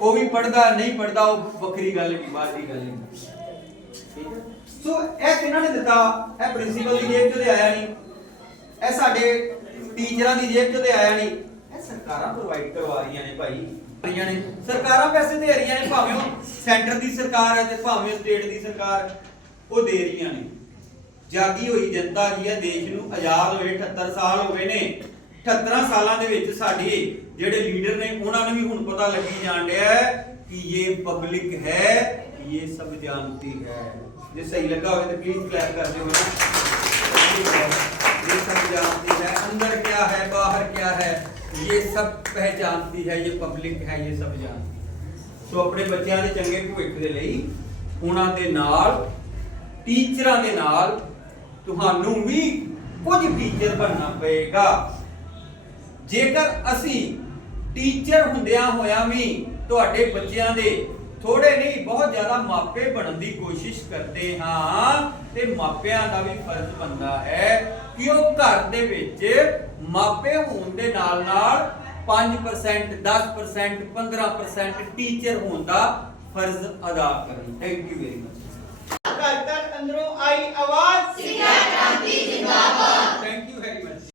ਉਹ ਵੀ ਪੜਦਾ ਨਹੀਂ ਪੜਦਾ ਉਹ ਵੱਖਰੀ ਗੱਲ ਹੈ ਬਾਅਦ ਦੀ ਗੱਲ ਹੈ? ਸੋ, ਇਹ ਕਿਹਨਾਂ ਨੇ ਦਿੱਤਾ? ਇਹ ਪ੍ਰਿੰਸੀਪਲ ਦੀ ਜੇਬ ਚੋਂ ਤੇ ਆਇਆ ਨਹੀਂ। ਇਹ ਸਾਡੇ ਟੀਚਰਾਂ ਦੀ ਜੇਬ ਚੋਂ ਤੇ ਆਇਆ ਨਹੀਂ। ਇਹ ਸਰਕਾਰਾਂ ਪ੍ਰੋਵਾਈਡ ਕਰਵਾ ਰਹੀਆਂ ਨੇ ਭਾਈ। ਰਹੀਆਂ ਨੇ। ਸਰਕਾਰਾਂ ਪੈਸੇ ਦੇ ਰਹੀਆਂ ਨੇ, ਭਾਵੇਂ ਸੈਂਟਰ ਦੀ ਸਰਕਾਰ ਹੈ ਤੇ ਭਾਵੇਂ ਸਟੇਟ ਦੀ ਸਰਕਾਰ। ਉਹ ਦੇ ਰਹੀਆਂ ਨੇ ਜਾਗੀ ਹੋਈ ਜਨਤਾ ਕੀ ਹੈ ਦੇਸ਼ ਨੂੰ ਆਜ਼ਾਦ ਹੋਏ 78 ਸਾਲ ਹੋ ਗਏ ਨੇ 78 ਸਾਲਾਂ ਦੇ ਵਿੱਚ ਸਾਡੇ ਜਿਹੜੇ ਲੀਡਰ ਨੇ ਉਹਨਾਂ ਨੂੰ ਵੀ ਹੁਣ ਪਤਾ ਲੱਗੀ ਜਾਣ ਡਿਆ ਹੈ ਕਿ ਇਹ ਪਬਲਿਕ ਹੈ ਇਹ ਸਭ ਜਾਣਤੀ ਹੈ ਜੇ ਸਹੀ ਲੱਗਾ ਹੋਵੇ ਤਾਂ ਪਲੀਜ਼ ਕਲੈਪ ਕਰ ਦਿਓ ये सब जानती है अंदर क्या है बाहर क्या है ये सब पहचानती है ये पब्लिक है ये सब जानती है ਸੋ ਆਪਣੇ ਬੱਚਿਆਂ ਦੇ ਚੰਗੇ ਭਵਿੱਖ ਦੇ ਲਈ ਉਹਨਾਂ ਦੇ ਨਾਲ ਟੀਚਰਾਂ ਦੇ ਨਾਲ ਤੁਹਾਨੂੰ ਵੀ ਕੁਝ ਟੀਚਰ ਬਣਨਾ ਪਏਗਾ। ਜੇਕਰ ਅਸੀਂ ਟੀਚਰ ਹੁੰਦਿਆਂ ਹੋਇਆਂ ਵੀ ਤੁਹਾਡੇ ਬੱਚਿਆਂ ਦੇ ਥੋੜੇ ਨਹੀਂ, ਬਹੁਤ ਜ਼ਿਆਦਾ ਮਾਪੇ ਬਣਨ ਦੀ ਕੋਸ਼ਿਸ਼ ਕਰਦੇ ਹਾਂ, ਤੇ ਮਾਪਿਆਂ ਦਾ ਵੀ ਫਰਜ਼ ਬਣਦਾ ਹੈ ਕਿ ਉਹ ਘਰ ਦੇ ਵਿੱਚ ਮਾਪੇ ਹੋਣ ਦੇ ਨਾਲ ਨਾਲ 5% 10% 15% ਟੀਚਰ ਹੋਣ ਦਾ ਫਰਜ਼ ਅਦਾ ਕਰਨ। ਥੈਂਕ ਯੂ ਵੈਰੀ ਮਚ ਘਰ ਘਰ ਅੰਦਰੋਂ ਆਈ ਆਵਾਜ਼। Thank you